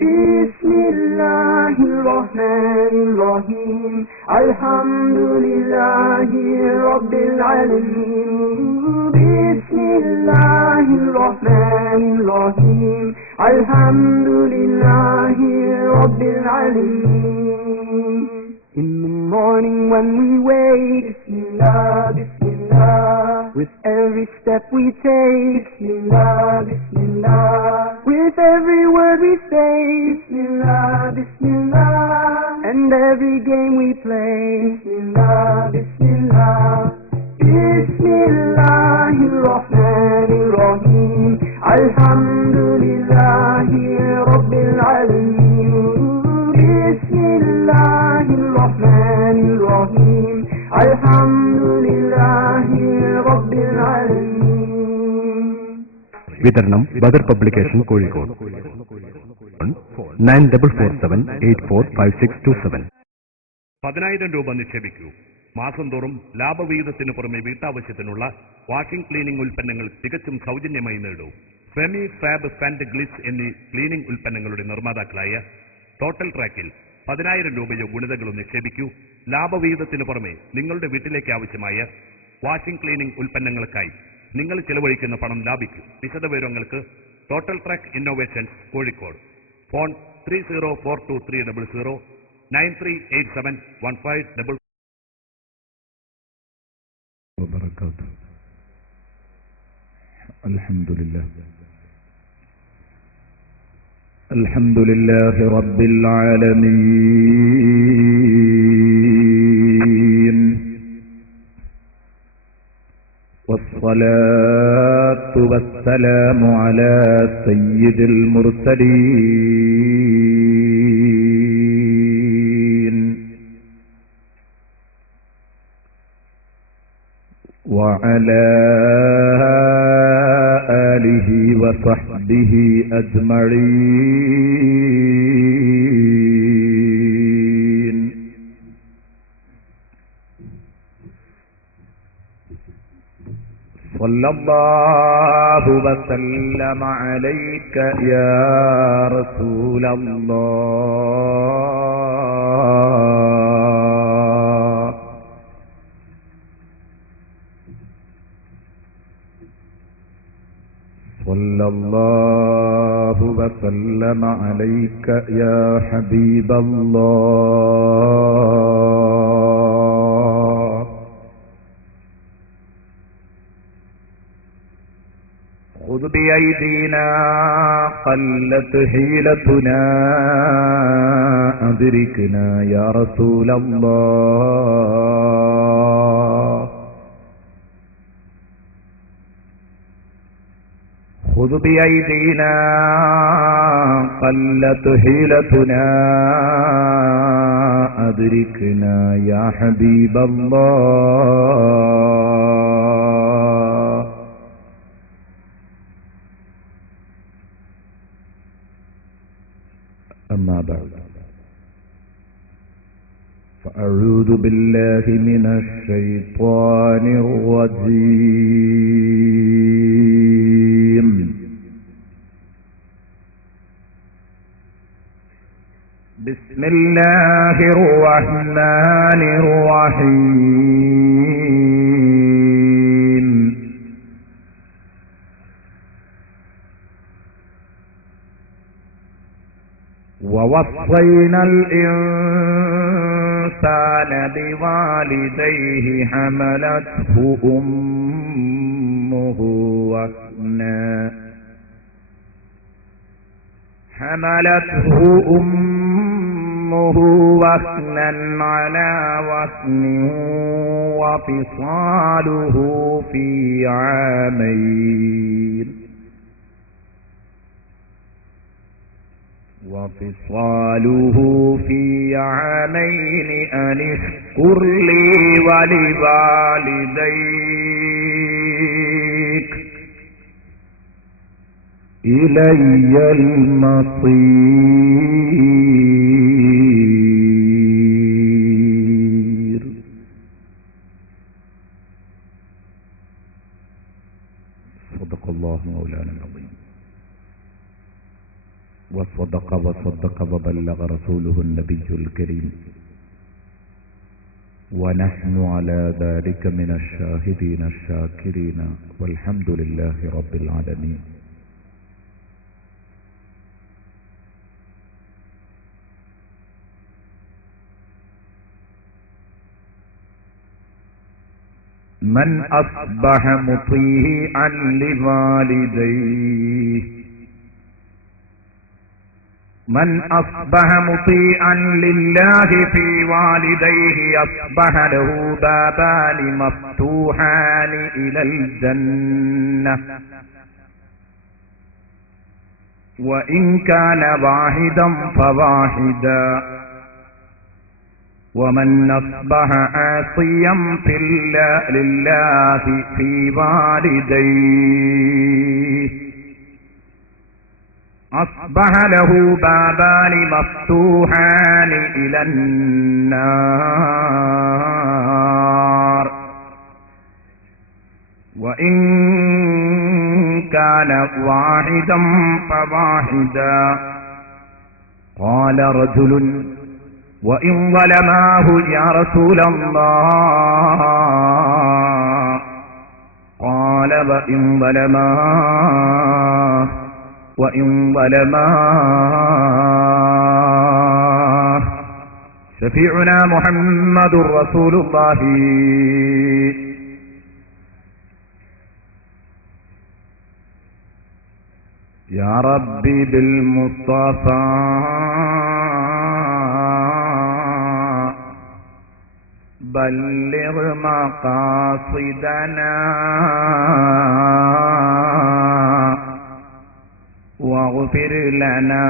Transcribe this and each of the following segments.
Bismillahirrahmanirrahim. Alhamdulillahi Rabbil Alamin. Bismillahirrahmanirrahim. Alhamdulillahi Rabbil Alamin. In the morning when we wake, Bismillah, Bismillah. With every step we take, Bismillah, Bismillah. With every word we say, Bismillah, Bismillah. And every game we play, Bismillah, Bismillah. Bismillahirrahmanirrahim. Alhamdulillahi Rabbil Alamin. Bismillahirrahmanirrahim. Alhamdulillahi Rabbil Alamin. വിതരണം Badr publication Kozhikode 9447845627. 10,000 രൂപ നിക്ഷേപിക്കൂ. മാസം തോറും ലാഭവിഹിതത്തിന് പുറമെ വീട്ടാവശ്യത്തിനുള്ള washing cleaning ഉൽപ്പന്നങ്ങൾ തികച്ചും സൗജന്യമായി നേടൂ. Femi, fab, ഫാൻഡ്, ഗ്ലിസ് എന്നീ ക്ലീനിംഗ് ഉൽപ്പന്നങ്ങളുടെ നിർമ്മാതാക്കളായ ടോട്ടൽ ട്രാക്കിൽ 10,000 രൂപയോ ഗുണിതകളോ നിക്ഷേപിക്കൂ. ലാഭവിഹിതത്തിന് പുറമെ നിങ്ങളുടെ വീട്ടിലേക്ക് ആവശ്യമായ വാഷിംഗ് ക്ലീനിംഗ് ഉൽപ്പന്നങ്ങൾക്കായി നിങ്ങൾ ചെലവഴിക്കുന്ന പണം ലാഭിക്കും. വിശദവിവരങ്ങൾക്ക് total track innovations Kozhikode. Phone 304230 938715. Alhamdulillahi Rabbil Alamin. والصلاة والسلام على سيد المرسلين وعلى آله وصحبه أجمعين. صلى الله وسلم عليك يا رسول الله. صلى الله وسلم عليك يا حبيب الله. خذ بأيدينا قلت حيلتنا أدركنا يا رسول الله. خذ بأيدينا قلت حيلتنا أدركنا يا حبيب الله. أما بعد فأعوذ بالله من الشيطان الرجيم. بسم الله الرحمن الرحيم. ووصينا الإنسان بوالديه حملته أمه وهنا على وهن وفصاله في عامين أن اشكر لي ولوالديك إلي المصير. صدق الله مولانا العظيم وصدق وصدق وبلغ رسوله النبي الكريم ونحن على ذلك من الشاهدين الشاكرين والحمد لله رب العالمين. من أصبح مطيعا لوالديه من أصبح مطيعا لله في والديه أصبح له بابان مفتوحان إلى الجنة وإن كان واحدا فواحدا ومن أصبح عاصيا لله في والديه أصبح له بابان مفتوحان إلى النار وإن كان واحدا فواحدا. قال رجل وإن ظلماه يا رسول الله؟ قال وإن ظلماه شفيعنا محمد رسول الله. يا ربي بالمصطفى بلغ مقاصدنا واغفر لنا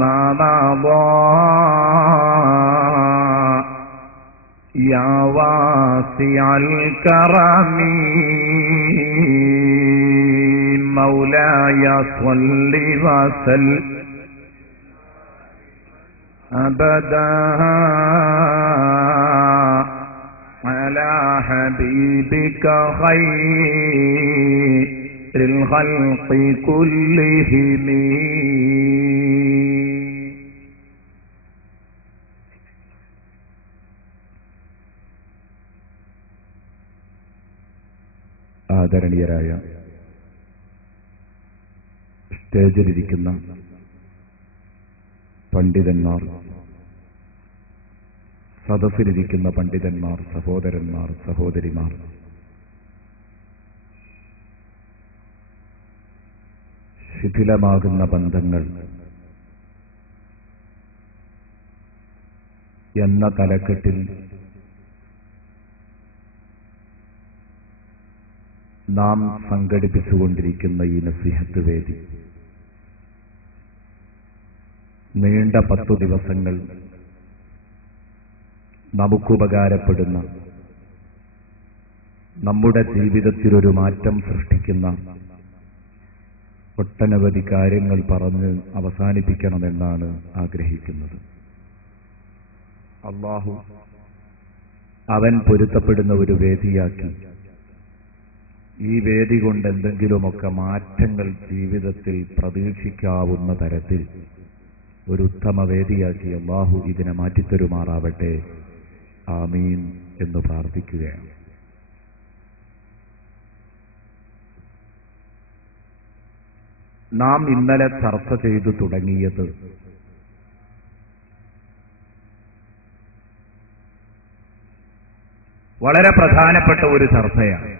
ما مضى يا واسع الكرم. مولاي صل وسلم أبدا على حبيبك خير الخلق كلهم. ആദരണീയരായ സ്റ്റേജിലിരിക്കുന്ന പണ്ഡിതന്മാർ, സദസ്സിലിരിക്കുന്ന പണ്ഡിതന്മാർ, സഹോദരന്മാർ, സഹോദരിമാർ, ശിഥിലമാകുന്ന ബന്ധങ്ങൾ എന്ന തലക്കെട്ടിൽ നാം സംഘടിപ്പിച്ചുകൊണ്ടിരിക്കുന്ന ഈ നസീഹത്ത് വേദി നീണ്ട 10 ദിവസങ്ങൾ നമുക്കുപകാരപ്പെടുന്ന, നമ്മുടെ ജീവിതത്തിലൊരു മാറ്റം സൃഷ്ടിക്കുന്ന ഒട്ടനവധി കാര്യങ്ങൾ പറഞ്ഞ് അവസാനിപ്പിക്കണമെന്നാണ് ആഗ്രഹിക്കുന്നത്. അല്ലാഹു അവൻ പൊരുത്തപ്പെടുന്ന ഒരു വേദിയാക്കി ഈ വേദി കൊണ്ട് എന്തെങ്കിലുമൊക്കെ മാറ്റങ്ങൾ ജീവിതത്തിൽ പ്രതീക്ഷിക്കാവുന്ന തരത്തിൽ ഒരു ഉത്തമ വേദിയാക്കി അല്ലാഹു ഇതിനെ മാറ്റിത്തരുമാറാവട്ടെ. ആമീൻ എന്ന് പ്രാർത്ഥിക്കുകയാണ്. നാം ഇന്നലെ ചർച്ച ചെയ്തു തുടങ്ങിയത് വളരെ പ്രധാനപ്പെട്ട ഒരു ചർച്ചയാണ്.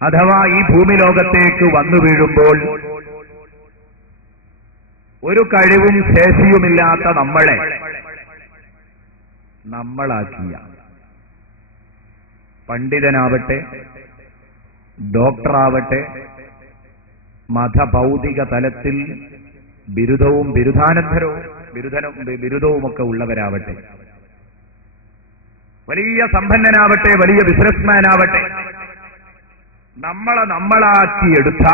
അഥവാ ഈ ഭൂമി ലോകത്തേക്ക് വന്നു വീഴുമ്പോൾ ഒരു കഴിവും ശേഷിയുമില്ലാത്ത നമ്മളാക്കിയ പണ്ഡിതനാവട്ടെ, ഡോക്ടറാവട്ടെ, മതഭൗതിക തലത്തിൽ ബിരുദവും ബിരുദവുമൊക്കെ ഉള്ളവരാവട്ടെ, വലിയ സമ്പന്നനാവട്ടെ, വലിയ ബിസിനസ്മാനാവട്ടെ, നമ്മളാക്കിയെടുത്ത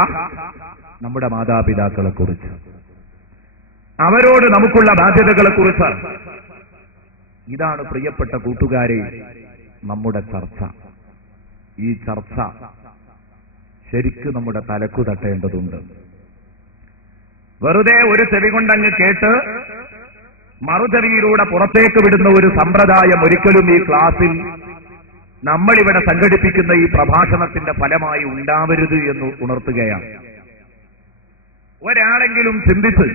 നമ്മുടെ മാതാപിതാക്കളെ കുറിച്ച്, അവരോട് നമുക്കുള്ള ബാധ്യതകളെക്കുറിച്ച്, ഇതാണ് പ്രിയപ്പെട്ട കൂട്ടുകാരെ നമ്മുടെ ചർച്ച. ഈ ചർച്ച ശരിക്കും നമ്മുടെ തലക്കു തട്ടേണ്ടതുണ്ട്. വെറുതെ ഒരു ചെവി കൊണ്ടങ്ങ് കേട്ട് മറുചെവിയിലൂടെ പുറത്തേക്ക് വിടുന്ന ഒരു സമ്പ്രദായം ഒരിക്കലും ഈ ക്ലാസ്സിൽ നമ്മളിവിടെ സംഘടിപ്പിക്കുന്ന ഈ പ്രഭാഷണത്തിന്റെ ഫലമായി ഉണ്ടാവരുത് എന്ന് ഉണർത്തുകയാണ്. ഒരാളെങ്കിലും ചിന്തിച്ച്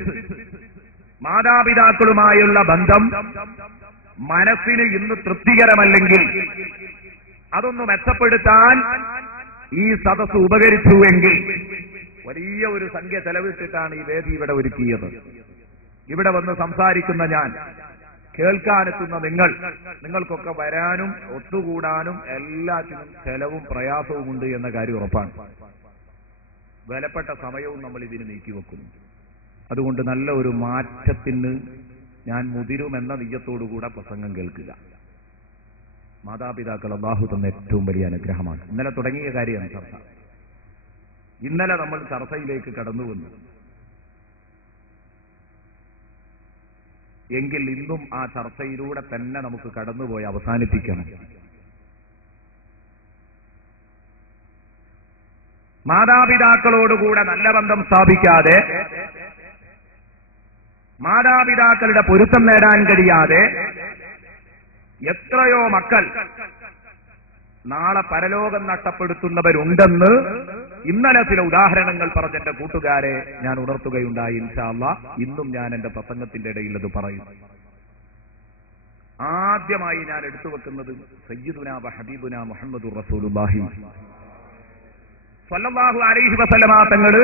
മാതാപിതാക്കളുമായുള്ള ബന്ധം മനസ്സിന് ഇന്ന് തൃപ്തികരമല്ലെങ്കിൽ അതൊന്ന് മെച്ചപ്പെടുത്താൻ ഈ സദസ്സ് ഉപകരിച്ചുവെങ്കിൽ വലിയ ഒരു സംഖ്യ ചെലവിട്ടിട്ടാണ് ഈ വേദി ഇവിടെ ഒരുക്കിയത്. ഇവിടെ വന്ന് സംസാരിക്കുന്ന ഞാൻ, കേൾക്കാനെത്തുന്ന നിങ്ങൾക്കൊക്കെ വരാനും ഒത്തുകൂടാനും എല്ലാറ്റിനും ചെലവും പ്രയാസവും ഉണ്ട് എന്ന കാര്യം ഉറപ്പാണ്. വിലപ്പെട്ട സമയവും നമ്മൾ ഇതിന് നീക്കിവെക്കുന്നു. അതുകൊണ്ട് നല്ല ഒരു മാറ്റത്തിന് ഞാൻ മുതിരുമെന്ന നിയ്യത്തോടുകൂടെ പ്രസംഗം കേൾക്കുക. മാതാപിതാക്കൾ അല്ലാഹു തന്ന ഏറ്റവും വലിയ അനുഗ്രഹമാണ്. ഇന്നലെ തുടങ്ങിയ കാര്യമാണ് ചർച്ച. ഇന്നലെ നമ്മൾ ചർച്ചയിലേക്ക് കടന്നു വന്നു. എങ്കിൽ ഇന്നും ആ ചർച്ചയിലൂടെ തന്നെ നമുക്ക് കടന്നുപോയി അവസാനിപ്പിക്കണം. മാതാപിതാക്കളോടുകൂടെ നല്ല ബന്ധം സ്ഥാപിക്കാതെ, മാതാപിതാക്കളുടെ പൊരുത്തം നേടാൻ കഴിയാതെ എത്രയോ മക്കൾ നാളെ പരലോകം നഷ്ടപ്പെടുത്തുന്നവരുണ്ടെന്ന് ഇന്നലെ ചില ഉദാഹരണങ്ങൾ പറഞ്ഞ എന്റെ കൂട്ടുകാരെ ഞാൻ ഉണർത്തുകയുണ്ടായി. ഇൻഷാ അല്ലാഹ് ഇന്നും ഞാൻ എന്റെ പ്രസംഗത്തിന്റെ ഇടയിൽ അത് പറയും. ആദ്യമായി ഞാൻ എടുത്തു വെക്കുന്നത് സയ്യിദുനാ വ ഹബീബുനാ മുഹമ്മദുർ റസൂലുള്ളാഹി സ്വല്ലല്ലാഹു അലൈഹി വസല്ലമ തങ്ങള്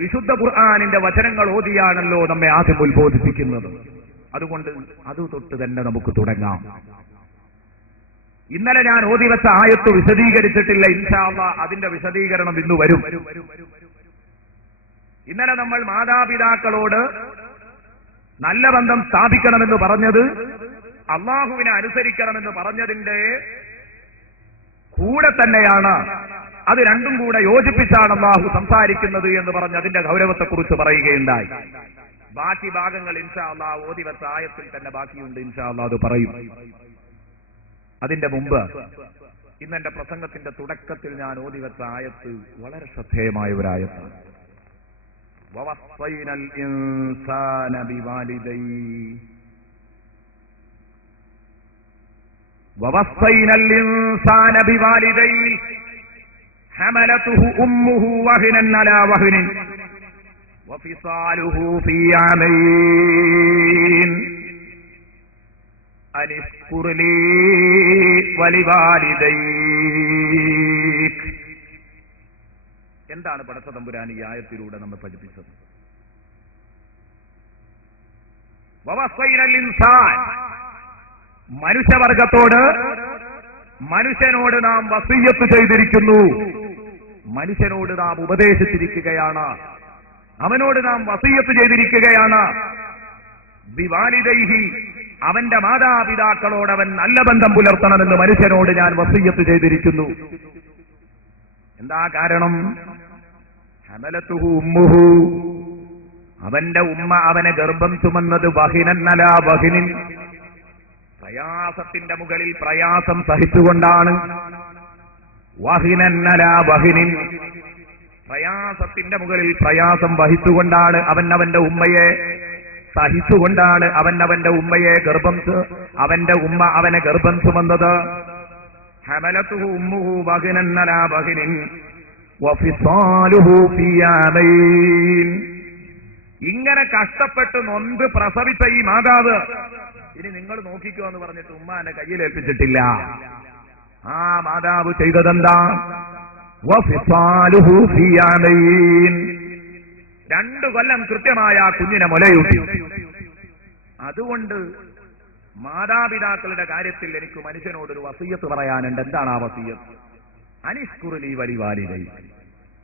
വിശുദ്ധ ഖുർആനിന്റെ വചനങ്ങൾ ഓതിയാണല്ലോ നമ്മെ ആദ്യം ഉത്ബോധിപ്പിക്കുന്നത്. അതുകൊണ്ട് അത് തൊട്ട് തന്നെ നമുക്ക് തുടങ്ങാം. ഇന്നലെ ഞാൻ ഓതി വെച്ച ആയത്ത് വിശദീകരിച്ചിട്ടില്ല. ഇൻഷാ അല്ലാഹ് അതിന്റെ വിശദീകരണം ഇന്ന് വരും. ഇന്നലെ നമ്മൾ മാതാപിതാക്കളോട് നല്ല ബന്ധം സ്ഥാപിക്കണമെന്ന് പറഞ്ഞത്, അള്ളാഹുവിനെ അനുസരിക്കണമെന്ന് പറഞ്ഞതിന്റെ കൂടെ തന്നെയാണ്, അത് രണ്ടും കൂടെ യോജിപ്പിച്ചാണ് അള്ളാഹു സംസാരിക്കുന്നത് എന്ന് പറഞ്ഞ് അതിന്റെ ഗൗരവത്തെക്കുറിച്ച് പറയുകയുണ്ടായി. ബാക്കി ഭാഗങ്ങൾ ഇൻഷാ അല്ലാഹ് ഓതി വെച്ച ആയത്തിൽ തന്നെ ബാക്കിയുണ്ട്. ഇൻഷാ അല്ലാഹ് അത് പറയും. അതിന്റെ മുമ്പ് ഇന്നെന്റെ പ്രസംഗത്തിന്റെ തുടക്കത്തിൽ ഞാൻ ഓതി വെച്ച ആയത്ത് വളരെ ശ്രദ്ധേയമായ ഒരായത്താണ്. വവസ്സൈനൽ ഇൻസാന ബിവാലിദൈഹി വവസ്സൈനൽ ഇൻസാന ബിവാലിദൈഹി ഹമലതുഹു ഉമ്മുഹു വഹ്നൻ അലാ വഹ്നിൻ വഫിസാലുഹു ഫീ ആമൈൻ അനിഷ്കുർ ലീ വലിവാലിദൈക്. എന്താണ് പടച്ച തമ്പുരാൻ ഈ ആയത്തിലൂടെ നമ്മെ പഠിപ്പിച്ചത്? വവസ്സൈനൽ ഇൻസാൻ, മനുഷ്യനോട് നാം വസിയ്യത്ത് ചെയ്തിരിക്കുന്നു. മനുഷ്യനോട് നാം ഉപദേശിച്ചിരിക്കുകയാണ്. അവനോട് നാം വസിയ്യത്ത് ചെയ്തിരിക്കുകയാണ്. ബിവാലിദൈഹി, അവന്റെ മാതാപിതാക്കളോട് അവൻ നല്ല ബന്ധം പുലർത്തണമെന്ന് മനുഷ്യനോട് ഞാൻ വസിയ്യത്ത് ചെയ്തിരിക്കുന്നു. എന്താ കാരണം? ഹമലതുഹു ഉമ്മുഹു, അവന്റെ ഉമ്മ അവനെ ഗർഭം ചുമന്നത് വഹിനൻ അലാ വഹിനിൻ, പ്രയാസത്തിന്റെ മുകളിൽ പ്രയാസം സഹിച്ചുകൊണ്ടാണ്. വഹിനൻ അലാ വഹിനിൻ, പ്രയാസത്തിന്റെ മുകളിൽ പ്രയാസം വഹിച്ചുകൊണ്ടാണ് അവന്റെ ഉമ്മയെ സഹിച്ചുകൊണ്ടാണ് അവന്റെ ഉമ്മയെ അവന്റെ ഉമ്മ അവനെ ഗർഭം ചുമന്നത്. ഹമലതുഹു ഉമ്മുഹു വഹിനൻ അലാ വഹിനിൻ വഫിസാലുഹു ഫീ ആമൈൻ. ഇങ്ങനെ കഷ്ടപ്പെട്ട് നൊന്ത് പ്രസവിച്ച ഈ മാതാവ് ഇനി നിങ്ങൾ നോക്കിക്കോ എന്ന് പറഞ്ഞിട്ട് ഉമ്മ എന്നെ കയ്യിലേൽപ്പിച്ചിട്ടില്ല. ആ മാതാവ് ചെയ്തതെന്താ? വഫിസാലുഹു ഫീ ആമൈൻ, 2 കൊല്ലം കൃത്യമായ ആ കുഞ്ഞിനെ മുലയൂട്ടി. അതുകൊണ്ട് മാതാപിതാക്കളുടെ കാര്യത്തിൽ എനിക്ക് മനുഷ്യനോടൊരു വസിയ്യത്ത് പറയാനുണ്ട്. എന്താണ് ആ വസിയ്യത്ത്? അനിഷ്കുർ ലീ വലിവാലിദൈക്,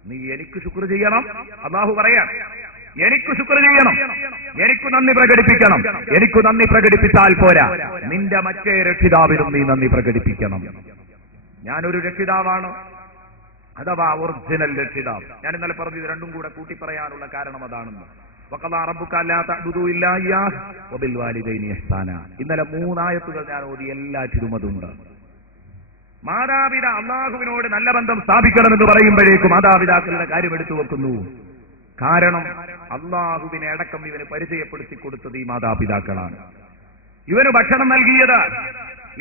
നീ എനിക്ക് ശുക്ർ ചെയ്യണം. അല്ലാഹു പറയാൻ, എനിക്ക് ശുക്ർ ചെയ്യണം, എനിക്ക് നന്ദി പ്രകടിപ്പിക്കണം. എനിക്ക് നന്ദി പ്രകടിപ്പിച്ചാൽ പോരാ, നിന്റെ മറ്റേ രക്ഷിതാവിനും നീ നന്ദി പ്രകടിപ്പിക്കണം. ഞാനൊരു രക്ഷിതാവാണ്, അഥവാ ഒറിജിനൽ രക്ഷിതാവ്. ഞാൻ ഇന്നലെ പറഞ്ഞു, ഇത് രണ്ടും കൂടെ കൂട്ടി പറയാനുള്ള കാരണം അതാണെന്ന്. വഖദാ റബ്ബുക അല്ലാ തഅ്ബുദൂ ഇല്ലാ ഇയ്യാഹ് വബിൽ വാലിദൈനി ഇഹ്സാന. ഇന്നലെ 3 ആയത്തുകൾ ഞാൻ ഓതി, എല്ലാറ്റിലും അതുണ്ട്. അള്ളാഹുവിനോട് നല്ല ബന്ധം സ്ഥാപിക്കണമെന്ന് പറയുമ്പോഴേക്കും മാതാപിതാക്കളുടെ കാര്യം എടുത്തു വെക്കുന്നു. കാരണം അള്ളാഹുവിനെ അടക്കം ഇവന് പരിചയപ്പെടുത്തി കൊടുത്തത് ഈ മാതാപിതാക്കളാണ്. ഇവന് ഭക്ഷണം നൽകിയത്,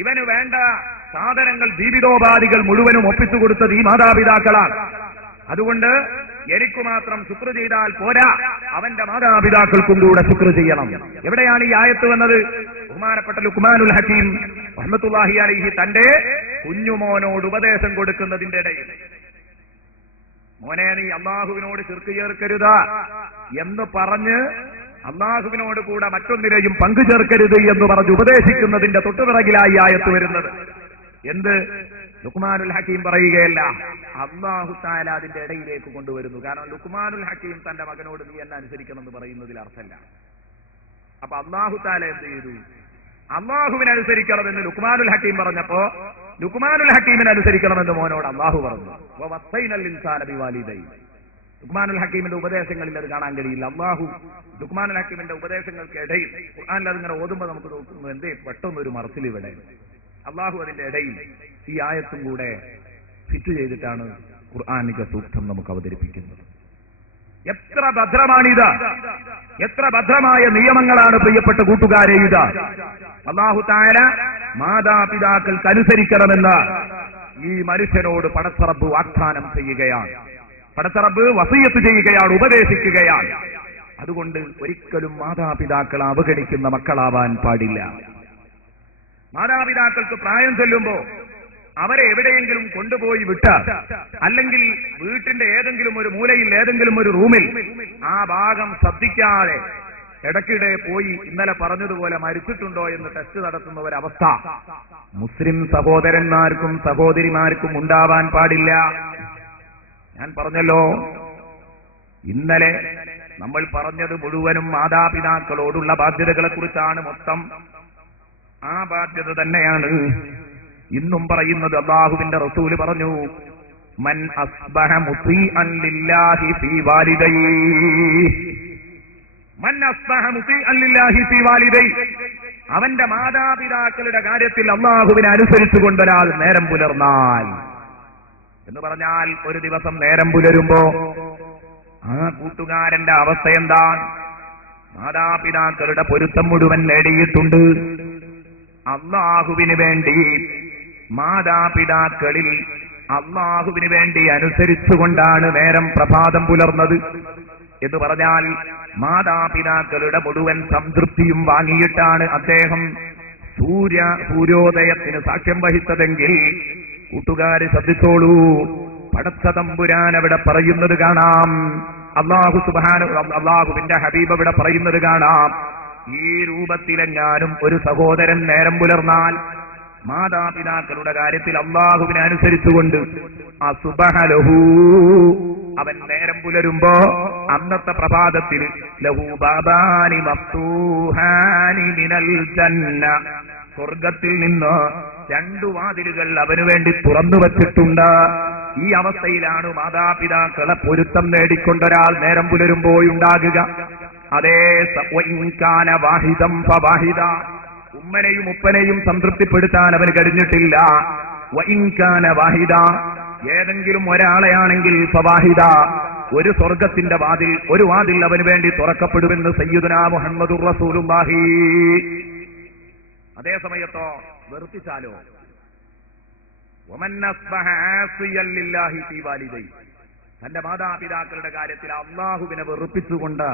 ഇവന് വേണ്ട സാധനങ്ങൾ, ജീവിതോപാധികൾ മുഴുവനും ഒപ്പിച്ചു കൊടുത്തത് ഈ മാതാപിതാക്കളാണ്. അതുകൊണ്ട് എനിക്ക് മാത്രം ശുക്ർ ചെയ്താൽ പോരാ, അവന്റെ മാതാപിതാക്കൾക്കും കൂടെ ശുക്ർ ചെയ്യണം. എവിടെയാണ് ഈ ആയത്ത് വന്നത്? ബഹുമാനപ്പെട്ട ലുക്മാനുൽ ഹക്കീം റഹ്മത്തുള്ളാഹി അലൈഹി തന്റെ കുഞ്ഞുമോനോട് ഉപദേശം കൊടുക്കുന്നതിന്റെ ഇടയിൽ, മോനെ നീ അള്ളാഹുവിനോട് ശിർക്ക് ചേർക്കരുത് എന്ന് പറഞ്ഞ് അള്ളാഹുവിനോട് കൂടെ മറ്റൊന്നിനെയും പങ്കു ചേർക്കരുത് എന്ന് പറഞ്ഞ് ഉപദേശിക്കുന്നതിന്റെ തൊട്ടുപിറകിലായി ആയത്ത് വരുന്നത്. എന്ത്? ലുക്മാനുൽ ഹക്കീം പറയുകയല്ല, അല്ലാഹു തആല അതിന്റെ ഇടയിലേക്ക് കൊണ്ടുവരുന്നു. കാരണം ലുക്മാനുൽ ഹക്കീം തന്റെ മകനോട് നീ എന്നെ അനുസരിക്കണം എന്ന് പറയുന്നതിൽ അർത്ഥമല്ല. അപ്പൊ അല്ലാഹു തആല എന്ത് ചെയ്തു? അള്ളാഹുവിനെ അനുസരിക്കണമെന്ന് ലുക്മാനുൽ ഹക്കീം പറഞ്ഞപ്പോ ലുക്മാനുൽ ഹക്കീമിനെ അനുസരിക്കണമെന്ന് മോനോട് അള്ളാഹു പറഞ്ഞു. ലുക്മാനുൽ ഹക്കീമിന്റെ ഉപദേശങ്ങളിൽ അത് കാണാൻ കഴിയില്ല. അള്ളാഹു ലുക്മാനുൽ ഹക്കീമിന്റെ ഉപദേശങ്ങൾക്ക് ഇടയിൽ ഖുർആനിൽ അതിങ്ങനെ ഓതുമ്പോൾ നമുക്ക് നോക്കുന്നു, എന്തേ പെട്ടെന്നൊരു മറച്ചിൽ ഇവിടെ. അള്ളാഹു അതിന്റെ ഇടയിൽ ഈ ആയത്തും കൂടെ ഫിറ്റ് ചെയ്തിട്ടാണ് ഖുർആനിക സൂക്തം നമുക്ക് അവതരിപ്പിക്കുന്നത്. എത്ര ഭദ്രമാണിത്! എത്ര ഭദ്രമായ നിയമങ്ങളാണ് പ്രിയപ്പെട്ട കൂട്ടുകാരെ ഇത്! അല്ലാഹു തആല മാതാപിതാക്കൾക്ക് അനുസരിക്കണമെന്ന് ഈ മനുഷ്യനോട് പടച്ചറബ്ബ് വാഗ്ദാനം ചെയ്യുകയാണ്. പടച്ചറബ്ബ് വസിയത്ത് ചെയ്യുകയാണ്, ഉപദേശിക്കുകയാണ്. അതുകൊണ്ട് ഒരിക്കലും മാതാപിതാക്കളെ അവഗണിക്കുന്ന മക്കളാവാൻ പാടില്ല. മാതാപിതാക്കൾക്ക് പ്രായം ചെല്ലുമ്പോ അവരെ എവിടെയെങ്കിലും കൊണ്ടുപോയി വിട്ട്, അല്ലെങ്കിൽ വീട്ടിന്റെ ഏതെങ്കിലും ഒരു മൂലയിൽ, ഏതെങ്കിലും ഒരു റൂമിൽ ആ ഭാഗം ശ്രദ്ധിക്കാതെ ഇടയ്ക്കിടെ പോയി ഇന്നലെ പറഞ്ഞതുപോലെ മരിച്ചിട്ടുണ്ടോ എന്ന് ടെസ്റ്റ് നടത്തുന്ന ഒരവസ്ഥ മുസ്ലിം സഹോദരന്മാർക്കും സഹോദരിമാർക്കും ഉണ്ടാവാൻ പാടില്ല. ഞാൻ പറഞ്ഞല്ലോ, ഇന്നലെ നമ്മൾ പറഞ്ഞത് മുഴുവനും മാതാപിതാക്കളോടുള്ള ബാധ്യതകളെ കുറിച്ചാണ്. മൊത്തം ആ ബാധ്യത തന്നെയാണ് ഇന്നും പറയുന്നത്. അല്ലാഹുവിന്റെ റസൂല് പറഞ്ഞു, മൻ അസ്ബഹ മുതീഅൻ ലില്ലാഹി ഫീ വാലിദൈഹി, മൻ അസ്ബഹ മുതീഅൻ ലില്ലാഹി ഫീ വാലിദൈഹി, അവന്റെ മാതാപിതാക്കളുടെ കാര്യത്തിൽ അല്ലാഹുവിനെ അനുസരിച്ചുകൊണ്ട് ഒരാൾ നേരം പുലർന്നാൽ എന്ന് പറഞ്ഞാൽ, ഒരു ദിവസം നേരം പുലരുമ്പോ ആ കൂട്ടുകാരന്റെ അവസ്ഥ എന്താണ്? മാതാപിതാക്കളുടെ പൊരുത്തം മുഴുവൻ നേടിയിട്ടുണ്ട്. അല്ലാഹുവിന് വേണ്ടി മാതാപിതാക്കളിൽ അല്ലാഹുവിന് വേണ്ടി അനുസരിച്ചുകൊണ്ടാണ് നേരം പ്രഭാതം പുലർന്നത് എന്ന് പറഞ്ഞാൽ, മാതാപിതാക്കളുടെ മുഴുവൻ സംതൃപ്തിയും വാങ്ങിയിട്ടാണ് അദ്ദേഹം സൂര്യോദയത്തിന് സാക്ഷ്യം വഹിച്ചതെങ്കിൽ, കൂട്ടുകാര് ശ്രദ്ധിച്ചോളൂ, പടച്ച തമ്പുരാൻ അവിടെ പറയുന്നത് കാണാം, അല്ലാഹുവിന്റെ ഹബീബ് അവിടെ പറയുന്നത് കാണാം, ഈ രൂപത്തിലെങ്ങാനും ഒരു സഹോദരൻ നേരം പുലർന്നാൽ മാതാപിതാക്കളുടെ കാര്യത്തിൽ അല്ലാഹുവിനെ അനുസരിച്ചുകൊണ്ട് അസുബഹലഹു, അവൻ നേരം പുലരുമ്പോ അന്നത്തെ പ്രഭാതത്തിൽ ലഹു ബാബാനി മഫ്തൂഹാനി മിനൽ ജന്ന, സ്വർഗത്തിൽ നിന്ന് 2 വാതിലുകൾ അവനു വേണ്ടി തുറന്നു വച്ചിട്ടുണ്ട്. ഈ അവസ്ഥയിലാണ് മാതാപിതാക്കളെ പൊരുത്തം നേടിക്കൊണ്ടൊരാൾ നേരം പുലരുമ്പോഴുണ്ടാകുക. അതേ വഇൻകാന വാഹിദം ഫവാഹിദ, ഉമ്മനെയും ഉപ്പനെയും സംതൃപ്തിപ്പെടുത്താൻ അവന് കഴിഞ്ഞിട്ടില്ല. വഇൻകാന വാഹിദ, ഏതെങ്കിലും ഒരാളെയാണെങ്കിൽ ഫവാഹിദ, ഒരു സ്വർഗത്തിന്റെ വാതിൽ, ഒരു വാതിൽ അവന് വേണ്ടി തുറക്കപ്പെടുമെന്ന് സയ്യിദുനാ മുഹമ്മദുർ റസൂലുള്ളാഹി. അതേ സമയത്തോ വെറുപ്പിച്ചാലോ, വമൻ അസ്ബഹ ആസിയൻ ലില്ലാഹി ഫീ വാലിദൈഹി, തന്റെ മാതാപിതാക്കളുടെ കാര്യത്തിൽ അള്ളാഹുവിനെ വെറുപ്പിച്ചുകൊണ്ട്,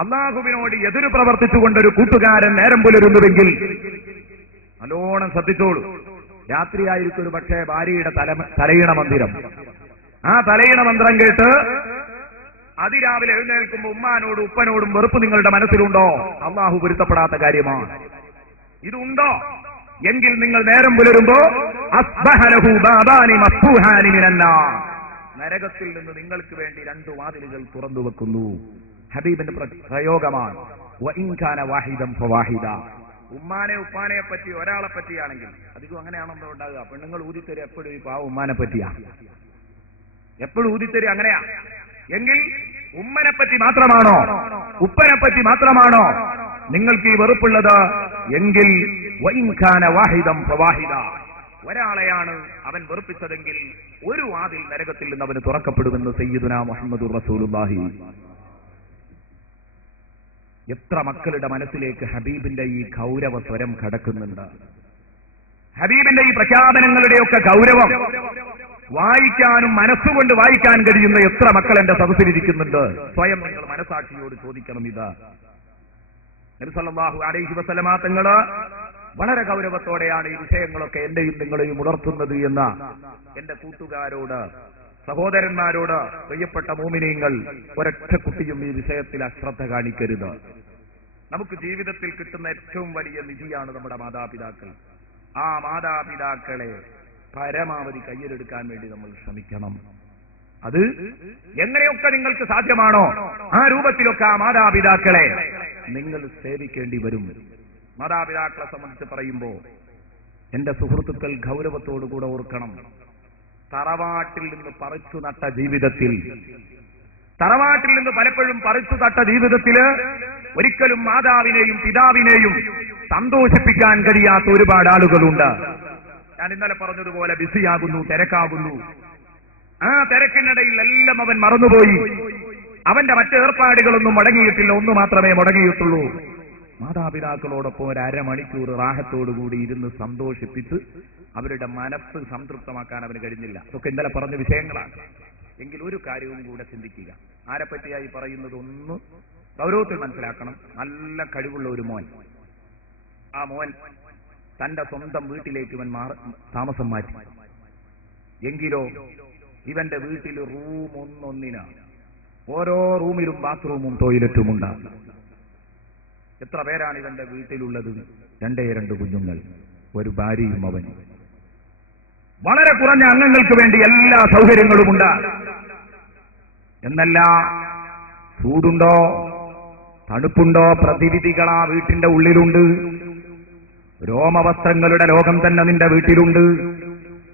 അള്ളാഹുവിനോട് എതിര് പ്രവർത്തിച്ചുകൊണ്ടൊരു കൂട്ടുകാരൻ നേരം പുലരുന്നുവെങ്കിൽ നല്ലോണം ശ്രദ്ധിച്ചോളൂ. രാത്രിയായിരിക്കും ഒരു പക്ഷേ ഭാര്യയുടെ തലയിണ മന്ദിരം. ആ തലയിണ മന്ത്രം കേട്ട് അതിരാവിലെ എഴുന്നേൽക്കുമ്പോൾ ഉമ്മാനോടും ഉപ്പനോടും വെറുപ്പ് നിങ്ങളുടെ മനസ്സിലുണ്ടോ? അള്ളാഹു പൊരുത്തപ്പെടാത്ത കാര്യമാണ്. ഇതുണ്ടോ എങ്കിൽ നിങ്ങൾ നേരം പുലരുമ്പോ അസ്ബഹലഹു ബാബാനി മഫ്തൂഹാനി മിനന്നാർ, നരകത്തിൽ നിന്ന് നിങ്ങൾക്ക് വേണ്ടി 2 വാതിലുകൾ തുറന്നു വെക്കുന്നു. ഹബീബിന്റെ പ്രയോഗമാണ്. വഇൻകാന വാഹിദം ഫവാഹിദ, ഉമ്മാനെ ഉപ്പാനെ പറ്റി ഒരാളെ പറ്റിയാണെങ്കിൽ, അധികം അങ്ങനെയാണെന്നോ ഉണ്ടാകുക, പെണ്ണുങ്ങൾ ഊതിത്തരി എപ്പോഴും ഈ പാവ ഉമ്മാനെ പറ്റിയാ, എപ്പോഴും ഊതിത്തരി അങ്ങനെയാ. എങ്കിൽ ഉമ്മനെ പറ്റി മാത്രമാണോ, ഉപ്പനെ പറ്റി മാത്രമാണോ നിങ്ങൾക്ക് ഈ വെറുപ്പുള്ളത്? എങ്കിൽ വഇൻകാന വാഹിദം ഫവാഹിദ, ഒരാളെയാണ് അവൻ വെറുപ്പിച്ചതെങ്കിൽ ഒരു വാതിൽ നരകത്തിൽ നിന്ന് അവന് തുറക്കപ്പെടുമെന്ന് സയ്യിദുനാ മുഹമ്മദുർ റസൂലുള്ളാഹി. എത്ര മക്കളുടെ മനസ്സിലേക്ക് ഹബീബിന്റെ ഈ ഗൗരവ സ്വരം കടക്കുന്നുണ്ട്? ഹബീബിന്റെ ഈ പ്രഖ്യാപനങ്ങളുടെയൊക്കെ ഗൗരവം വായിക്കാനും മനസ്സുകൊണ്ട് വായിക്കാൻ കഴിയുന്ന എത്ര മക്കൾ എന്റെ സദസ്സിലിരിക്കുന്നുണ്ട്? സ്വയം നിങ്ങൾ മനസാക്ഷിയോട് ചോദിക്കണം. ഇത് നബി സല്ലല്ലാഹു അലൈഹി വസല്ലമ തങ്ങള് വളരെ ഗൗരവത്തോടെയാണ് ഈ വിഷയങ്ങളൊക്കെ എന്റെയും നിങ്ങളെയും ഉണർത്തുന്നത് എന്ന എന്റെ കൂട്ടുകാരോട്, സഹോദരന്മാരോട്, പ്രിയപ്പെട്ട മോമിനീങ്ങൾ, ഒരൊറ്റ കുട്ടിയും ഈ വിഷയത്തിൽ അശ്രദ്ധ കാണിക്കരുത്. നമുക്ക് ജീവിതത്തിൽ കിട്ടുന്ന ഏറ്റവും വലിയ നിധിയാണ് നമ്മുടെ മാതാപിതാക്കൾ. ആ മാതാപിതാക്കളെ പരമാവധി കയ്യിലെടുക്കാൻ വേണ്ടി നമ്മൾ ശ്രമിക്കണം. അത് എങ്ങനെയൊക്കെ നിങ്ങൾക്ക് സാധ്യമാണോ ആ രൂപത്തിലൊക്കെ ആ മാതാപിതാക്കളെ നിങ്ങൾ സേവിക്കേണ്ടി വരും. മാതാപിതാക്കളെ സംബന്ധിച്ച് പറയുമ്പോൾ എന്റെ സുഹൃത്തുക്കൾ ഗൗരവത്തോടുകൂടെ ഓർക്കണം. തറവാട്ടിൽ നിന്ന് പറിച്ചു നട്ട ജീവിതത്തിൽ, തറവാട്ടിൽ നിന്ന് പലപ്പോഴും പറിച്ചു നട്ട ജീവിതത്തില് ഒരിക്കലും മാതാവിനെയും പിതാവിനെയും സന്തോഷിപ്പിക്കാൻ കഴിയാത്ത ഒരുപാട് ആളുകളുണ്ട്. ഞാൻ ഇന്നലെ പറഞ്ഞതുപോലെ ബിസിയാകുന്നു, തിരക്കാകുന്നു. ആ തിരക്കിനിടയിൽ എല്ലാം അവൻ മറന്നുപോയി. അവന്റെ മറ്റേർപ്പാടുകളൊന്നും മുടങ്ങിയിട്ടില്ല, ഒന്ന് മാത്രമേ മുടങ്ങിയിട്ടുള്ളൂ. മാതാപിതാക്കളോടൊപ്പം ഒരു അരമണിക്കൂർ റാഹത്തോടുകൂടി ഇരുന്ന് സന്തോഷിപ്പിച്ച് അവരുടെ മനസ്സ് സംതൃപ്തമാക്കാൻ അവന് കഴിഞ്ഞില്ല. അതൊക്കെ ഇന്നലെ പറഞ്ഞ വിഷയങ്ങളാണ്. എങ്കിൽ ഒരു കാര്യവും കൂടെ ചിന്തിക്കുക. ആരെപ്പറ്റിയായി പറയുന്നത് ഒന്ന് ഗൗരവത്തിൽ മനസ്സിലാക്കണം. നല്ല കഴിവുള്ള ഒരു മോൻ, ആ മോൻ തന്റെ സ്വന്തം വീട്ടിലേക്ക് ഇവൻ താമസം മാറ്റി. എങ്കിലോ ഇവന്റെ വീട്ടിൽ റൂം ഒന്നൊന്നിന് ഓരോ റൂമിലും ബാത്റൂമും ടോയ്ലറ്റും ഉണ്ടാകും. എത്ര പേരാണ് ഇവന്റെ വീട്ടിലുള്ളത്? 2 കുഞ്ഞുങ്ങൾ, ഒരു ഭാര്യയും അവനും. വളരെ കുറഞ്ഞ അംഗങ്ങൾക്ക് വേണ്ടി എല്ലാ സൗകര്യങ്ങളുമുണ്ട്. എന്നല്ല, ചൂടുണ്ടോ തണുപ്പുണ്ടോ പ്രതിവിധികൾ ആ വീട്ടിന്റെ ഉള്ളിലുണ്ട്. രോമവസ്ത്രങ്ങളുടെ ലോകം തന്നെ നിന്റെ വീട്ടിലുണ്ട്.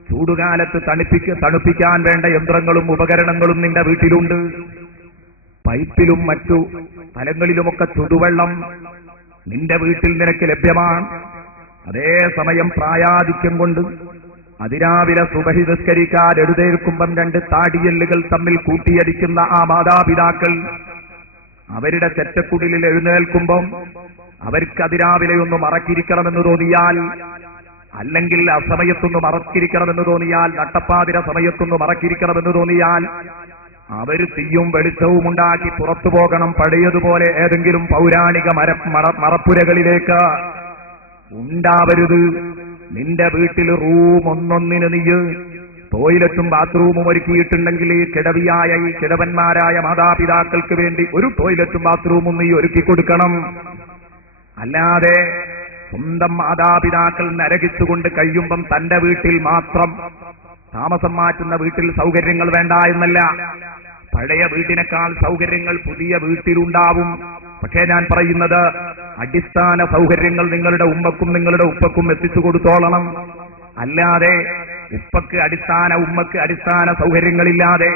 ചൂടുകാലത്ത് തണുപ്പിക്കാൻ വേണ്ട യന്ത്രങ്ങളും ഉപകരണങ്ങളും നിന്റെ വീട്ടിലുണ്ട്. പൈപ്പിലും മറ്റു സ്ഥലങ്ങളിലുമൊക്കെ ചുടുവെള്ളം നിന്റെ വീട്ടിൽ നിനക്ക് ലഭ്യമാണ്. അതേസമയം പ്രായാധിക്യം കൊണ്ട് അതിരാവിലെ സുബഹി നിസ്കരിക്കാൻ എഴുന്നേൽക്കുമ്പം 2 താടിയെല്ലുകൾ തമ്മിൽ കൂട്ടിയടിക്കുന്ന ആ മാതാപിതാക്കൾ അവരുടെ ചെറ്റക്കുടിലിൽ എഴുന്നേൽക്കുമ്പം അവർക്ക് അതിരാവിലെ ഒന്ന് മറക്കിരിക്കണമെന്ന് തോന്നിയാൽ, അല്ലെങ്കിൽ അസമയത്തൊന്ന് മറക്കിരിക്കണമെന്ന് തോന്നിയാൽ, നട്ടപ്പാതിര സമയത്തൊന്ന് മറക്കിരിക്കണമെന്ന് തോന്നിയാൽ അവർ തീയും വെളിച്ചവും ഉണ്ടാക്കി പുറത്തു പോകണം. പഴയതുപോലെ ഏതെങ്കിലും പൗരാണിക മറപ്പുരകളിലേക്ക് ഉണ്ടാവരുത്. നിന്റെ വീട്ടിൽ റൂം ഒന്നൊന്നിന് നീ ടോയ്ലറ്റും ബാത്റൂമും ഒരുക്കിയിട്ടുണ്ടെങ്കിൽ കിടവിയായ ഈ കിടവന്മാരായ മാതാപിതാക്കൾക്ക് വേണ്ടി ഒരു ടോയ്ലറ്റും ബാത്റൂമും നീ ഒരുക്കി കൊടുക്കണം. അല്ലാതെ സ്വന്തം മാതാപിതാക്കൾ നരകിച്ചുകൊണ്ട് കഴിയുമ്പം തന്റെ വീട്ടിൽ മാത്രം താമസം മാറ്റുന്ന വീട്ടിൽ സൗകര്യങ്ങൾ വേണ്ട എന്നല്ല. പഴയ വീട്ടിനേക്കാൾ സൗകര്യങ്ങൾ പുതിയ വീട്ടിലുണ്ടാവും. പക്ഷേ ഞാൻ പറയുന്നത് അടിസ്ഥാന സൗകര്യങ്ങൾ നിങ്ങളുടെ ഉമ്മക്കും നിങ്ങളുടെ ഉപ്പക്കും എത്തിച്ചു കൊടുത്തോളണം. അല്ലാതെ ഉപ്പക്ക് അടിസ്ഥാന, ഉമ്മക്ക് അടിസ്ഥാന സൗകര്യങ്ങളില്ലാതെ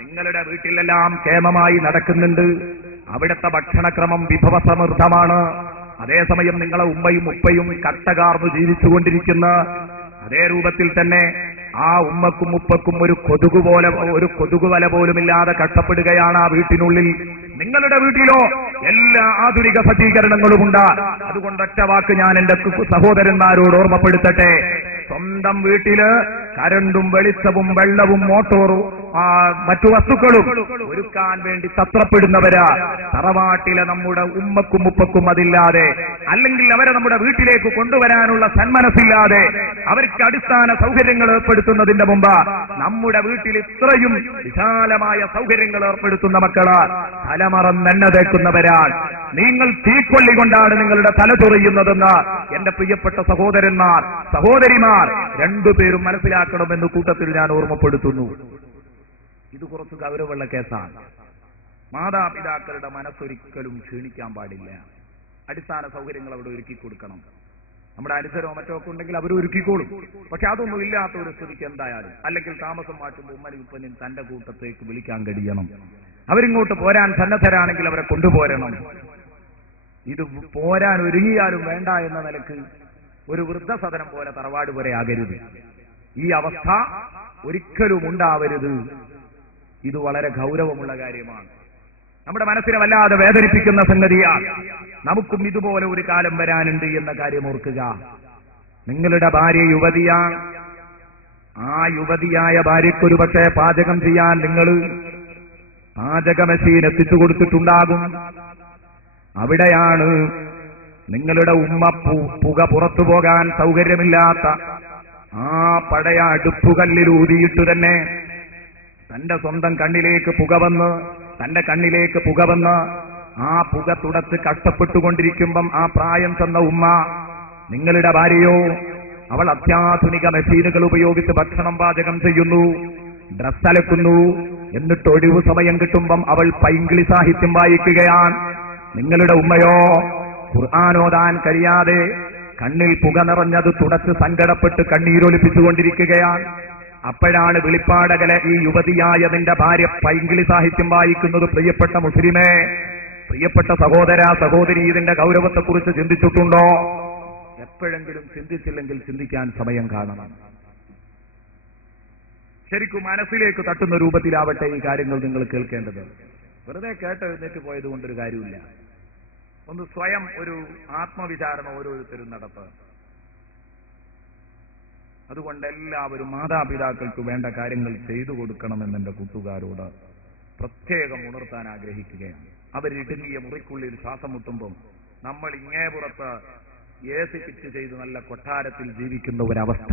നിങ്ങളുടെ വീട്ടിലെല്ലാം ക്ഷേമമായി നടക്കുന്നുണ്ട്. അവിടുത്തെ ഭക്ഷണക്രമം വിഭവസമൃദ്ധമാണ്. അതേസമയം നിങ്ങളെ ഉമ്മയും ഉപ്പയും കട്ടകാർന്നു ജീവിച്ചുകൊണ്ടിരിക്കുന്ന അതേ രൂപത്തിൽ തന്നെ ആ ഉമ്മക്കും ഉപ്പക്കും ഒരു കൊതുകുവല പോലുമില്ലാതെ കഷ്ടപ്പെടുകയാണ് ആ വീട്ടിനുള്ളിൽ. നിങ്ങളുടെ വീട്ടിലോ എല്ലാ ആധുനിക സജ്ജീകരണങ്ങളുമുണ്ട്. അതുകൊണ്ട് ഒറ്റ വാക്ക് ഞാൻ എന്റെ സഹോദരന്മാരോട് ഓർമ്മപ്പെടുത്തട്ടെ. സ്വന്തം വീട്ടില് കരണ്ടും വെളിച്ചവും വെള്ളവും മോട്ടോറും മറ്റു വസ്തുക്കളും ഒരുക്കാൻ വേണ്ടി തത്രപ്പെടുന്നവരാ തറവാട്ടിലെ നമ്മുടെ ഉമ്മക്കും ഉപ്പക്കും അതില്ലാതെ, അല്ലെങ്കിൽ അവരെ നമ്മുടെ വീട്ടിലേക്ക് കൊണ്ടുവരാനുള്ള സന്മനസ്സില്ലാതെ അവർക്ക് അടിസ്ഥാന സൗകര്യങ്ങൾ ഏർപ്പെടുത്തുന്നതിന്റെ മുമ്പ് നമ്മുടെ വീട്ടിൽ ഇത്രയും വിശാലമായ സൗകര്യങ്ങൾ ഏർപ്പെടുത്തുന്ന മക്കള് തലമറന്നെണ്ണ തേക്കുന്നവരാണ്. നിങ്ങൾ തീക്കൊള്ളി കൊണ്ടാണ് നിങ്ങളുടെ തല ചൊറിയുന്നതെന്ന് എന്റെ പ്രിയപ്പെട്ട സഹോദരന്മാർ, സഹോദരിമാർ രണ്ടുപേരും മനസ്സിലാക്കണമെന്ന് കൂട്ടത്തിൽ ഞാൻ ഓർമ്മപ്പെടുത്തുന്നു. ഇത് കുറച്ച് ഗൗരവമുള്ള കേസാണ്. മാതാപിതാക്കളുടെ മനസ്സൊരിക്കലും ക്ഷീണിക്കാൻ പാടില്ല. അടിസ്ഥാന സൗകര്യങ്ങൾ അവിടെ ഒരുക്കി കൊടുക്കണം. നമ്മുടെ അനുസരമോ മറ്റോ ഒക്കെ ഉണ്ടെങ്കിൽ അവർ ഒരുക്കിക്കോളും. പക്ഷെ അതൊന്നും ഇല്ലാത്ത ഒരു സ്ഥിതിക്ക് എന്തായാലും, അല്ലെങ്കിൽ താമസം മാറ്റുമ്പോൾ ഉമ്മനും ഉപ്പനും തന്റെ കൂട്ടത്തേക്ക് വിളിക്കാൻ കഴിയണം. അവരിങ്ങോട്ട് പോരാൻ സന്നദ്ധരാണെങ്കിൽ അവരെ കൊണ്ടുപോരണം. ഇത് പോരാൻ ഒരുങ്ങിയാലും വേണ്ട എന്ന നിലക്ക് ഒരു വൃദ്ധസദനം പോലെ തറവാട് പോലെ ആകരുത്. ഈ അവസ്ഥ ഒരിക്കലും ഉണ്ടാവരുത്. ഇത് വളരെ ഗൗരവമുള്ള കാര്യമാണ്. നമ്മുടെ മനസ്സിനെ വല്ലാതെ വേദനിപ്പിക്കുന്ന സംഗതിയാണ്. നമുക്കും ഇതുപോലെ ഒരു കാലം വരാനുണ്ട് എന്ന കാര്യം ഓർക്കുക. നിങ്ങളുടെ ഭാര്യ യുവതിയാണ്. ആ യുവതിയായ ഭാര്യയ്ക്കൊരു പക്ഷേ പാചകം ചെയ്യാൻ നിങ്ങൾ പാചക മെഷീൻ എത്തിച്ചു കൊടുത്തിട്ടുണ്ടാകും. അവിടെയാണ് നിങ്ങളുടെ ഉമ്മ പുക പുറത്തു പോകാൻ സൗകര്യമില്ലാത്ത ആ പഴയ അടുപ്പുകല്ലിൽ ഊതിയിട്ട് തന്നെ തന്റെ സ്വന്തം കണ്ണിലേക്ക് പുക വന്ന് ആ പുക തുടച്ച് കഷ്ടപ്പെട്ടുകൊണ്ടിരിക്കുമ്പം ആ പ്രായം ചെന്ന ഉമ്മ, നിങ്ങളുടെ ഭാര്യയോ, അവൾ അത്യാധുനിക മെഷീനുകൾ ഉപയോഗിച്ച് ഭക്ഷണം പാചകം ചെയ്യുന്നു, ഡ്രസ് അലക്കുന്നു. എന്നിട്ട് ഒഴിവു സമയം കിട്ടുമ്പം അവൾ പൈങ്കിളി സാഹിത്യം വായിക്കുകയാണ്. നിങ്ങളുടെ ഉമ്മയോ ഖുർആൻ കഴിയാതെ കണ്ണിൽ പുക നിറഞ്ഞത് തുടച്ച് സങ്കടപ്പെട്ട് കണ്ണീരൊലിപ്പിച്ചുകൊണ്ടിരിക്കുകയാണ്. അപ്പോഴാണ് വെളിപ്പാടകലെ ഈ യുവതിയായ നിന്റെ ഭാര്യ പൈങ്കിളി സാഹിത്യം വായിക്കുന്നത്. പ്രിയപ്പെട്ട മുസ്ലിമേ, പ്രിയപ്പെട്ട സഹോദര സഹോദരി, ഇതിന്റെ ഗൗരവത്തെക്കുറിച്ച് ചിന്തിച്ചിട്ടുണ്ടോ? എപ്പോഴെങ്കിലും ചിന്തിച്ചില്ലെങ്കിൽ ചിന്തിക്കാൻ സമയം കാണണം. ശരിക്കും മനസ്സിലേക്ക് തട്ടുന്ന രൂപത്തിലാവട്ടെ ഈ കാര്യങ്ങൾ നിങ്ങൾ കേൾക്കേണ്ടത്. വെറുതെ കേട്ടെഴുന്നേറ്റ് പോയത് കൊണ്ടൊരു കാര്യമില്ല. ഒന്ന് സ്വയം ഒരു ആത്മവിചാരണ ഓരോരുത്തരും നടത്തുക. അതുകൊണ്ട് എല്ലാവരും മാതാപിതാക്കൾക്ക് വേണ്ട കാര്യങ്ങൾ ചെയ്തു കൊടുക്കണമെന്ന് എന്റെ കൂട്ടുകാരോട് പ്രത്യേകം ഉണർത്താൻ ആഗ്രഹിക്കുകയാണ്. അവരിടുങ്ങിയ മുറിക്കുള്ളിൽ ശ്വാസം മുട്ടുമ്പം നമ്മൾ ഇങ്ങേപുറത്ത് ഏസി ഫിറ്റ് ചെയ്ത് നല്ല കൊട്ടാരത്തിൽ ജീവിക്കുന്ന ഒരവസ്ഥ.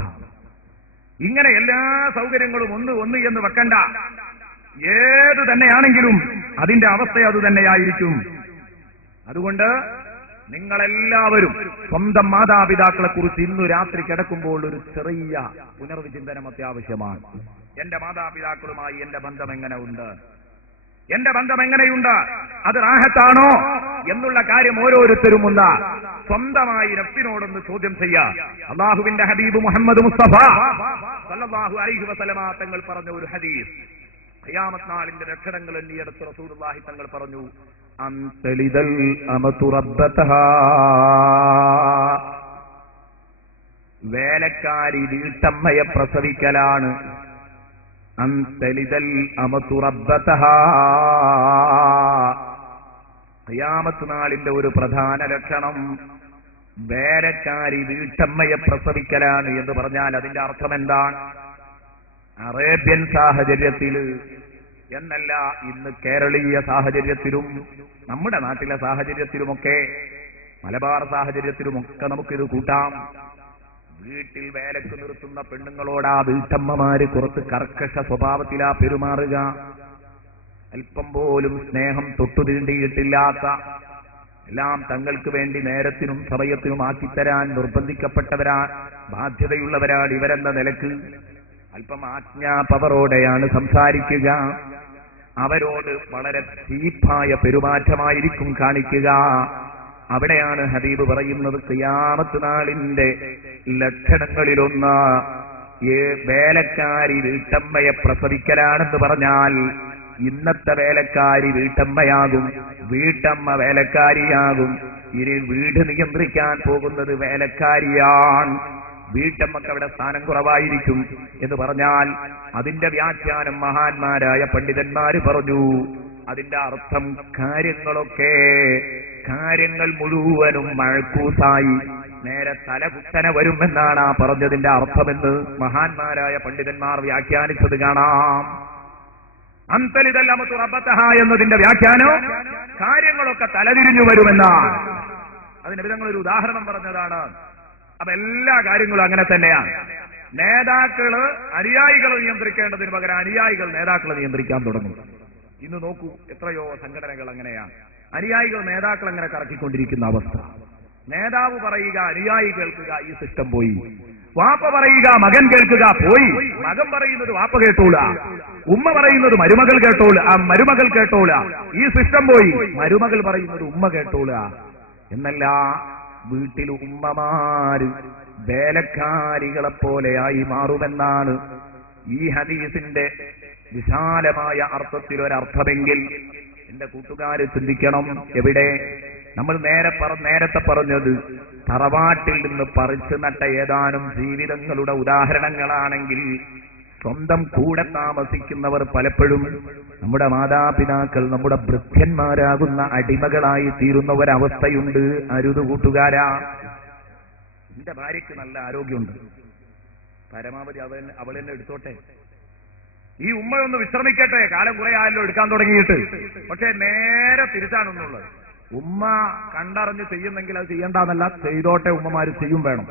ഇങ്ങനെ എല്ലാ സൗകര്യങ്ങളും ഒന്ന് എന്ന് വെക്കണ്ട. ഏത് തന്നെയാണെങ്കിലും അതിന്റെ അവസ്ഥ അത് തന്നെയായിരിക്കും. അതുകൊണ്ട് നിങ്ങളെല്ലാവരും സ്വന്തം മാതാപിതാക്കളെ കുറിച്ച് ഇന്നു രാത്രി കിടക്കുമ്പോൾ ഒരു ചെറിയ പുനർവിചിന്തനം അത്യാവശ്യമാണ്. എന്റെ മാതാപിതാക്കളുമായി എന്റെ ബന്ധം എങ്ങനെയുണ്ട്? അത് റാഹത്താണോ എന്നുള്ള കാര്യം ഓരോരുത്തരും ഒന്ന് സ്വന്തമായി നഫ്സിനോടൊന്ന് ചോദ്യം ചെയ്യാ. അല്ലാഹുവിന്റെ ഹബീബ് മുഹമ്മദ് മുസ്തഫ സല്ലല്ലാഹു അലൈഹി വസല്ലമ തങ്ങൾ പറഞ്ഞ ഒരു ഹദീസ്, ഖിയാമത്ത് നാളിന്റെ ലക്ഷണങ്ങൾ എണ്ണിയെടുത്ത് റസൂലുള്ളാഹി തങ്ങൾ പറഞ്ഞു, അന്തലിദൽ അമതു റബ്ബതഹാ, വേലക്കാരി വീട്ടമ്മയെ പ്രസവിക്കലാണ്. അന്തലിദൽ അമതു റബ്ബതഹാ, ഖിയാമത്ത് നാളിന്റെ ഒരു പ്രധാന ലക്ഷണം വേലക്കാരി വീട്ടമ്മയെ പ്രസവിക്കലാണ് എന്ന് പറഞ്ഞാൽ അതിന്റെ അർത്ഥം എന്താണ്? അറേബ്യൻ സാഹചര്യത്തിൽ എന്നല്ല, ഇന്ന് കേരളീയ സാഹചര്യത്തിലും നമ്മുടെ നാട്ടിലെ സാഹചര്യത്തിലുമൊക്കെ മലബാർ സാഹചര്യത്തിലുമൊക്കെ നമുക്കിത് കൂട്ടാം. വീട്ടിൽ വേലക്ക് നിർത്തുന്ന പെണ്ണുങ്ങളോടാ വീട്ടമ്മമാര് കുറച്ച് കർക്കശ സ്വഭാവത്തിലാ പെരുമാറുക. അല്പം പോലും സ്നേഹം തൊട്ടുതീണ്ടിയിട്ടില്ലാത്ത, എല്ലാം തങ്ങൾക്ക് വേണ്ടി നേരത്തിനും സമയത്തിനും ആക്കിത്തരാൻ നിർബന്ധിക്കപ്പെട്ടവരാ, ബാധ്യതയുള്ളവരാണ് ഇവരെന്ന നിലക്ക് അല്പം ആജ്ഞാപവറോടെയാണ് സംസാരിക്കുക. അവരോട് വളരെ ചീപ്പായ പെരുമാറ്റമായിരിക്കും കാണിക്കുക. അവിടെയാണ് ഹബീബ് പറയുന്നത്, ഖിയാമത്ത് നാളിന്റെ ലക്ഷണങ്ങളിലൊന്ന് വേലക്കാരി വീട്ടമ്മയെ പ്രസവിക്കലാണെന്ന് പറഞ്ഞാൽ ഇന്നത്തെ വേലക്കാരി വീട്ടമ്മയാകും, വീട്ടമ്മ വേലക്കാരിയാകും. ഇനി വീട് നിയന്ത്രിക്കാൻ പോകുന്നത് വേലക്കാരിയാണ്. വീട്ടമ്മക്ക് അവിടെ സ്ഥാനം കുറവായിരിക്കും എന്ന് പറഞ്ഞാൽ അതിന്റെ വ്യാഖ്യാനം മഹാന്മാരായ പണ്ഡിതന്മാര് പറഞ്ഞു. അതിന്റെ അർത്ഥം കാര്യങ്ങൾ മുഴുവനും മഴക്കൂസായി നേരെ തലകുത്തനെ വരുമെന്നാണ് ആ പറഞ്ഞതിന്റെ അർത്ഥമെന്ന് മഹാന്മാരായ പണ്ഡിതന്മാർ വ്യാഖ്യാനിച്ചത് കാണാം. അന്തലിതല്ലമത്തു റബ്ബതഹ എന്നതിന്റെ വ്യാഖ്യാനം കാര്യങ്ങളൊക്കെ തലതിരിഞ്ഞു വരുമെന്നാണ്. അതിന് വിധങ്ങളൊരു ഉദാഹരണം പറഞ്ഞതാണ്. അപ്പൊ എല്ലാ കാര്യങ്ങളും അങ്ങനെ തന്നെയാണ്. നേതാക്കള് അനുയായികളെ നിയന്ത്രിക്കേണ്ടതിന് പകരം അനുയായികൾ നേതാക്കളെ നിയന്ത്രിക്കാൻ തുടങ്ങും. ഇന്ന് നോക്കൂ, എത്രയോ സംഘടനകൾ അങ്ങനെയാണ്. അനുയായികൾ നേതാക്കൾ അങ്ങനെ കറക്കിക്കൊണ്ടിരിക്കുന്ന അവസ്ഥ. നേതാവ് പറയുക, അനുയായി കേൾക്കുക, ഈ സിസ്റ്റം പോയി. വാപ്പ പറയുക, മകൻ കേൾക്കുക, പോയി. മകൻ പറയുന്നത് വാപ്പ കേട്ടോള, ഉമ്മ പറയുന്നത് മരുമകൾ കേട്ടോള, ഈ സിസ്റ്റം പോയി. മരുമകൾ പറയുന്നത് ഉമ്മ കേട്ടോള എന്നല്ല, വീട്ടിൽ ഉമ്മമാര് വേലക്കാരികളെ പോലെയായി മാറുമെന്നാണ് ഈ ഹദീസിന്റെ വിശാലമായ അർത്ഥത്തിലൊരർത്ഥമെങ്കിൽ എന്റെ കൂട്ടുകാര് ചിന്തിക്കണം. എവിടെ നമ്മൾ നേരത്തെ പറഞ്ഞത് തറവാട്ടിൽ നിന്ന് പറിച്ചു നട്ട ഏതാനും ജീവിതങ്ങളുടെ ഉദാഹരണങ്ങളാണെങ്കിൽ സ്വന്തം കൂടെ താമസിക്കുന്നവർ പലപ്പോഴും നമ്മുടെ മാതാപിതാക്കൾ നമ്മുടെ ഭൃത്യന്മാരാകുന്ന അടിമകളായി തീരുന്ന ഒരവസ്ഥയുണ്ട്. അരുത് കൂട്ടുകാരാ. എന്റെ ഭാര്യയ്ക്ക് നല്ല ആരോഗ്യമുണ്ട്, പരമാവധി അവൾ എന്നെ എടുത്തോട്ടെ, ഈ ഉമ്മയൊന്ന് വിശ്രമിക്കട്ടെ, കാലം കുറെ ആയല്ലോ എടുക്കാൻ തുടങ്ങിയിട്ട്. പക്ഷെ നേരെ തിരിച്ചാണെന്നുള്ളത്. ഉമ്മ കണ്ടറിഞ്ഞ് ചെയ്യുന്നെങ്കിൽ അത് ചെയ്യണ്ടെന്നല്ല, ചെയ്തോട്ടെ, ഉമ്മമാര് ചെയ്യും വേണം.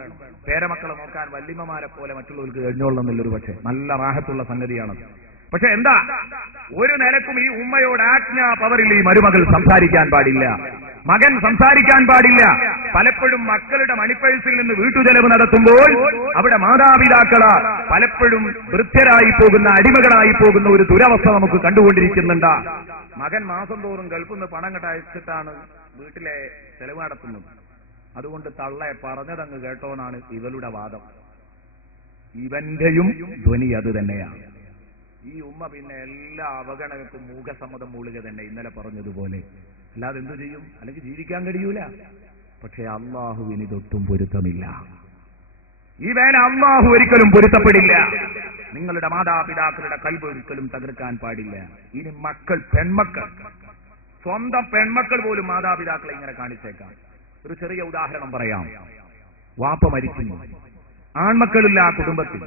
പേരമക്കളെ നോക്കാൻ വല്യമ്മമാരെ പോലെ മറ്റുള്ളവർക്ക് കഴിഞ്ഞോളണമെന്നുള്ളൊരു പക്ഷേ നല്ല റാഹത്തുള്ള സംഗതിയാണത്. പക്ഷെ എന്താ, ഒരു നിലക്കും ഈ ഉമ്മയോട് ആജ്ഞാ പവറിൽ ഈ മരുമകൾ സംസാരിക്കാൻ പാടില്ല, മകൻ സംസാരിക്കാൻ പാടില്ല. പലപ്പോഴും മക്കളുടെ മണിപ്പഴ്സിൽ നിന്ന് വീട്ടുചെലവ് നടത്തുമ്പോൾ അവിടെ മാതാപിതാക്കള് പലപ്പോഴും വൃദ്ധരായി പോകുന്ന, അടിമകളായി പോകുന്ന ഒരു ദുരവസ്ഥ നമുക്ക് കണ്ടുകൊണ്ടിരിക്കുന്നുണ്ട്. മകൻ മാസം തോറും ഗൾഫിൽ നിന്ന് പണം അയച്ചിട്ടാണ് വീട്ടിലെ ചെലവ് നടത്തുന്നത്. അതുകൊണ്ട് തള്ളെ പറഞ്ഞതങ്ങ് കേട്ടോന്നാണ് ഇവളുടെ വാദം. ഇവന്റെയും ധ്വനി അത് തന്നെയാണ്. ഈ ഉമ്മ പിന്നെ എല്ലാ അവഗണനക്കും മൂകസമ്മതം മൂളുക തന്നെ, ഇന്നലെ പറഞ്ഞതുപോലെ. അല്ലാതെ എന്തു ചെയ്യും? അല്ലെങ്കിൽ ജീവിക്കാൻ കഴിയൂല. പക്ഷെ അള്ളാഹുവിന് ഇതൊട്ടും പൊരുത്തമില്ല. ഈ വേല അള്ളാഹു ഒരിക്കലും പൊരുത്തപ്പെടില്ല. നിങ്ങളുടെ മാതാപിതാക്കളുടെ കൽബ് ഒരിക്കലും തകർക്കാൻ പാടില്ല. ഇനി മക്കൾ, പെൺമക്കൾ, സ്വന്തം പെൺമക്കൾ പോലും മാതാപിതാക്കളെ ഇങ്ങനെ കാണിച്ചേക്കാം. ഒരു ചെറിയ ഉദാഹരണം പറയാം. വാപ്പ മരിക്കുന്നു, ആൺമക്കളില്ല ആ കുടുംബത്തിൽ.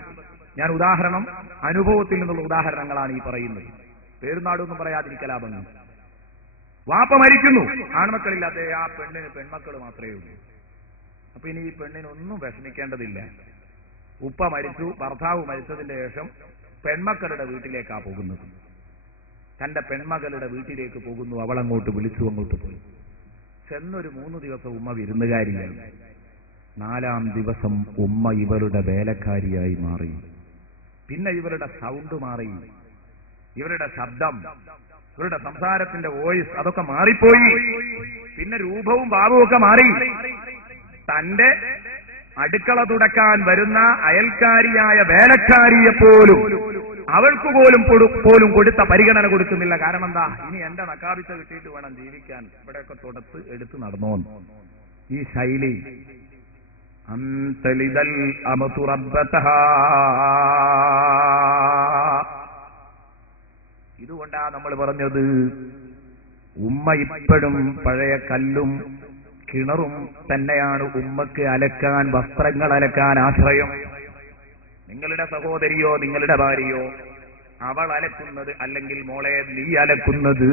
ഞാൻ ഉദാഹരണം അനുഭവത്തിൽ നിന്നുള്ള ഉദാഹരണങ്ങളാണ് ഈ പറയുന്നത്. പേരുനാടൊന്നും പറയാതിരിക്കലാഭങ്ങൾ. വാപ്പ മരിക്കുന്നു, ആൺമക്കളില്ലാത്ത ആ പെണ്ണിന് പെൺമക്കൾ മാത്രമേ ഉള്ളൂ. അപ്പൊ ഇനി ഈ പെണ്ണിനൊന്നും വിഷമിക്കേണ്ടതില്ല. ഉപ്പ മരിച്ചു, ഭർത്താവ് മരിച്ചതിന്റെ ശേഷം പെൺമക്കളുടെ വീട്ടിലേക്കാ പോകുന്നത്. തന്റെ പെൺമകളുടെ വീട്ടിലേക്ക് പോകുന്നു. അവളങ്ങോട്ട് വിളിച്ചു, അങ്ങോട്ട് പോയി. ചെന്നൊരു 3 ദിവസം ഉമ്മ വിരുന്നുകാരിയായി. 4-ാം ദിവസം ഉമ്മ ഇവരുടെ വേലക്കാരിയായി മാറി. പിന്നെ ഇവരുടെ സൗണ്ട് മാറി, ഇവരുടെ ശബ്ദം, ഇവരുടെ സംസാരത്തിന്റെ വോയിസ് അതൊക്കെ മാറിപ്പോയി. പിന്നെ രൂപവും ഭാവവും ഒക്കെ മാറി. തന്റെ അടുക്കള തുടക്കാൻ വരുന്ന അയൽക്കാരിയായ വേലക്കാരിയെ പോലും അവൾക്ക് പോലും കൊടുത്ത പരിഗണന കൊടുക്കുന്നില്ല. കാരണം എന്താ? ഇനി എന്റെ നക്കാബിച്ച കിട്ടിയിട്ട് വേണം ജീവിക്കാൻ, ഇവിടെയൊക്കെ തുടത്ത് എടുത്ത് നടന്നോന്ന്. ഈ ശൈലി അന്തലിദൽ അമതു റബ്ബതഹാ. ഇതുകൊണ്ടാ നമ്മൾ പറഞ്ഞത്, ഉമ്മ ഇപ്പോഴും പഴയ കല്ലും കിണറും തന്നെയാണ് ഉമ്മക്ക് അലക്കാൻ, വസ്ത്രങ്ങൾ അലക്കാൻ ആശ്രയം. നിങ്ങളുടെ സഹോദരിയോ നിങ്ങളുടെ ഭാര്യയോ അവൾ അലക്കുന്നത്, അല്ലെങ്കിൽ മോളെ നീ അലക്കുന്നത്,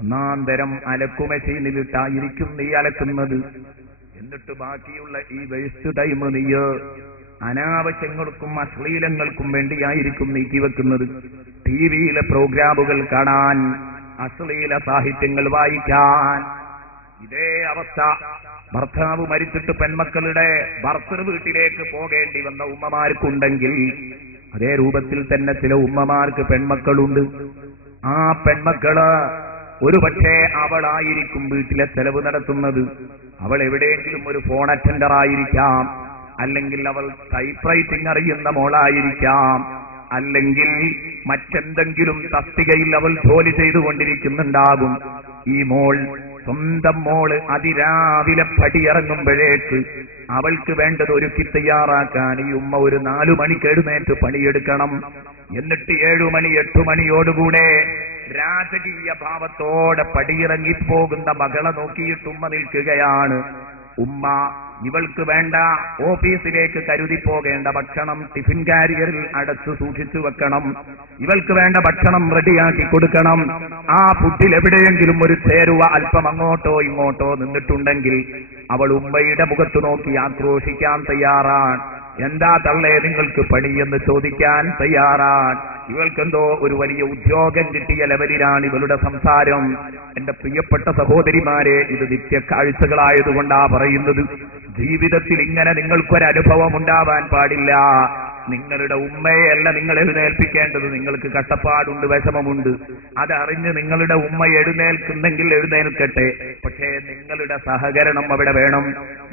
1-ാം തരം അലക്കുമെഷീനിലിട്ടായിരിക്കും നീ അലക്കുന്നത്. എന്നിട്ട് ബാക്കിയുള്ള ഈ വേസ്റ്റ് ടൈം നീ അനാവശ്യങ്ങൾക്കും അശ്ലീലങ്ങൾക്കും വേണ്ടിയായിരിക്കും നീക്കിവെക്കുന്നത്. ടിവിയിലെ പ്രോഗ്രാമുകൾ കാണാൻ, അശ്ലീല സാഹിത്യങ്ങൾ വായിക്കാൻ. ഇതേ അവസ്ഥ ഭർത്താവ് മരിച്ചിട്ട് പെൺമക്കളുടെ ഭർത്തൃ വീട്ടിലേക്ക് പോകേണ്ടി വന്ന ഉമ്മമാർക്കുണ്ടെങ്കിൽ, അതേ രൂപത്തിൽ തന്നെ ചില ഉമ്മമാർക്ക് പെൺമക്കളുണ്ട്. ആ പെൺമക്കള് ഒരുപക്ഷെ അവളായിരിക്കും വീട്ടിലെ ചെലവ് നടത്തുന്നത്. അവൾ എവിടെയെങ്കിലും ഒരു ഫോൺ അറ്റൻഡർ ആയിരിക്കാം, അല്ലെങ്കിൽ അവൾ ടൈപ്പ് റൈറ്റിംഗ് അറിയുന്ന മോളായിരിക്കാം, അല്ലെങ്കിൽ മറ്റെന്തെങ്കിലും തസ്തികയിൽ അവൾ ജോലി ചെയ്തുകൊണ്ടിരിക്കുന്നുണ്ടാകും. ഈ മോൾ, സ്വന്തം മോള് അതിരാവിലെ പടിയിറങ്ങുമ്പോഴേക്ക് അവൾക്ക് വേണ്ടത് ഒരുക്കി തയ്യാറാക്കാൻ ഈ ഉമ്മ ഒരു 4 മണിക്ക് എഴുന്നേറ്റ് പണിയെടുക്കണം. എന്നിട്ട് 7 മണി 8 മണിയോടുകൂടെ രാജകീയ ഭാവത്തോടെ പടിയിറങ്ങിപ്പോകുന്ന മകളെ നോക്കിയിട്ട് ഉമ്മ നിൽക്കുകയാണ്. ഉമ്മ ഇവൾക്ക് വേണ്ട ഓഫീസിലേക്ക് കരുതി പോകേണ്ട ഭക്ഷണം ടിഫിൻ കാരിയറിൽ അടച്ചു സൂക്ഷിച്ചു വെക്കണം. ഇവൾക്ക് വേണ്ട ഭക്ഷണം റെഡിയാക്കി കൊടുക്കണം. ആ ഫുഡിൽ എവിടെയെങ്കിലും ഒരു ചേരുവ അല്പം അങ്ങോട്ടോ ഇങ്ങോട്ടോ നിന്നിട്ടുണ്ടെങ്കിൽ അവൾ ഉമ്മയുടെ മുഖത്ത് നോക്കി ആക്രോശിക്കാൻ തയ്യാറാണ്. എന്താ തള്ളേ നിങ്ങൾക്ക് പണിയെന്ന് ചോദിക്കാൻ തയ്യാറാണ്. ഇവൾക്കെന്തോ ഒരു വലിയ ഉദ്യോഗം കിട്ടിയ ലെവലിലാണ് ഇവളുടെ സംസാരം. എന്റെ പ്രിയപ്പെട്ട സഹോദരിമാരെ, ഇത് നിത്യ കാഴ്ചകളായതുകൊണ്ടാ പറയുന്നത്. ജീവിതത്തിൽ ഇങ്ങനെ നിങ്ങൾക്കൊരനുഭവം ഉണ്ടാവാൻ പാടില്ല. നിങ്ങളുടെ ഉമ്മയെയല്ല നിങ്ങൾ എഴുന്നേൽപ്പിക്കേണ്ടത്. നിങ്ങൾക്ക് കഷ്ടപ്പാടുണ്ട്, വിഷമമുണ്ട്. അതറിഞ്ഞ് നിങ്ങളുടെ ഉമ്മ എഴുന്നേൽക്കുന്നെങ്കിൽ എഴുന്നേൽക്കട്ടെ. പക്ഷേ നിങ്ങളുടെ സഹകരണം അവിടെ വേണം.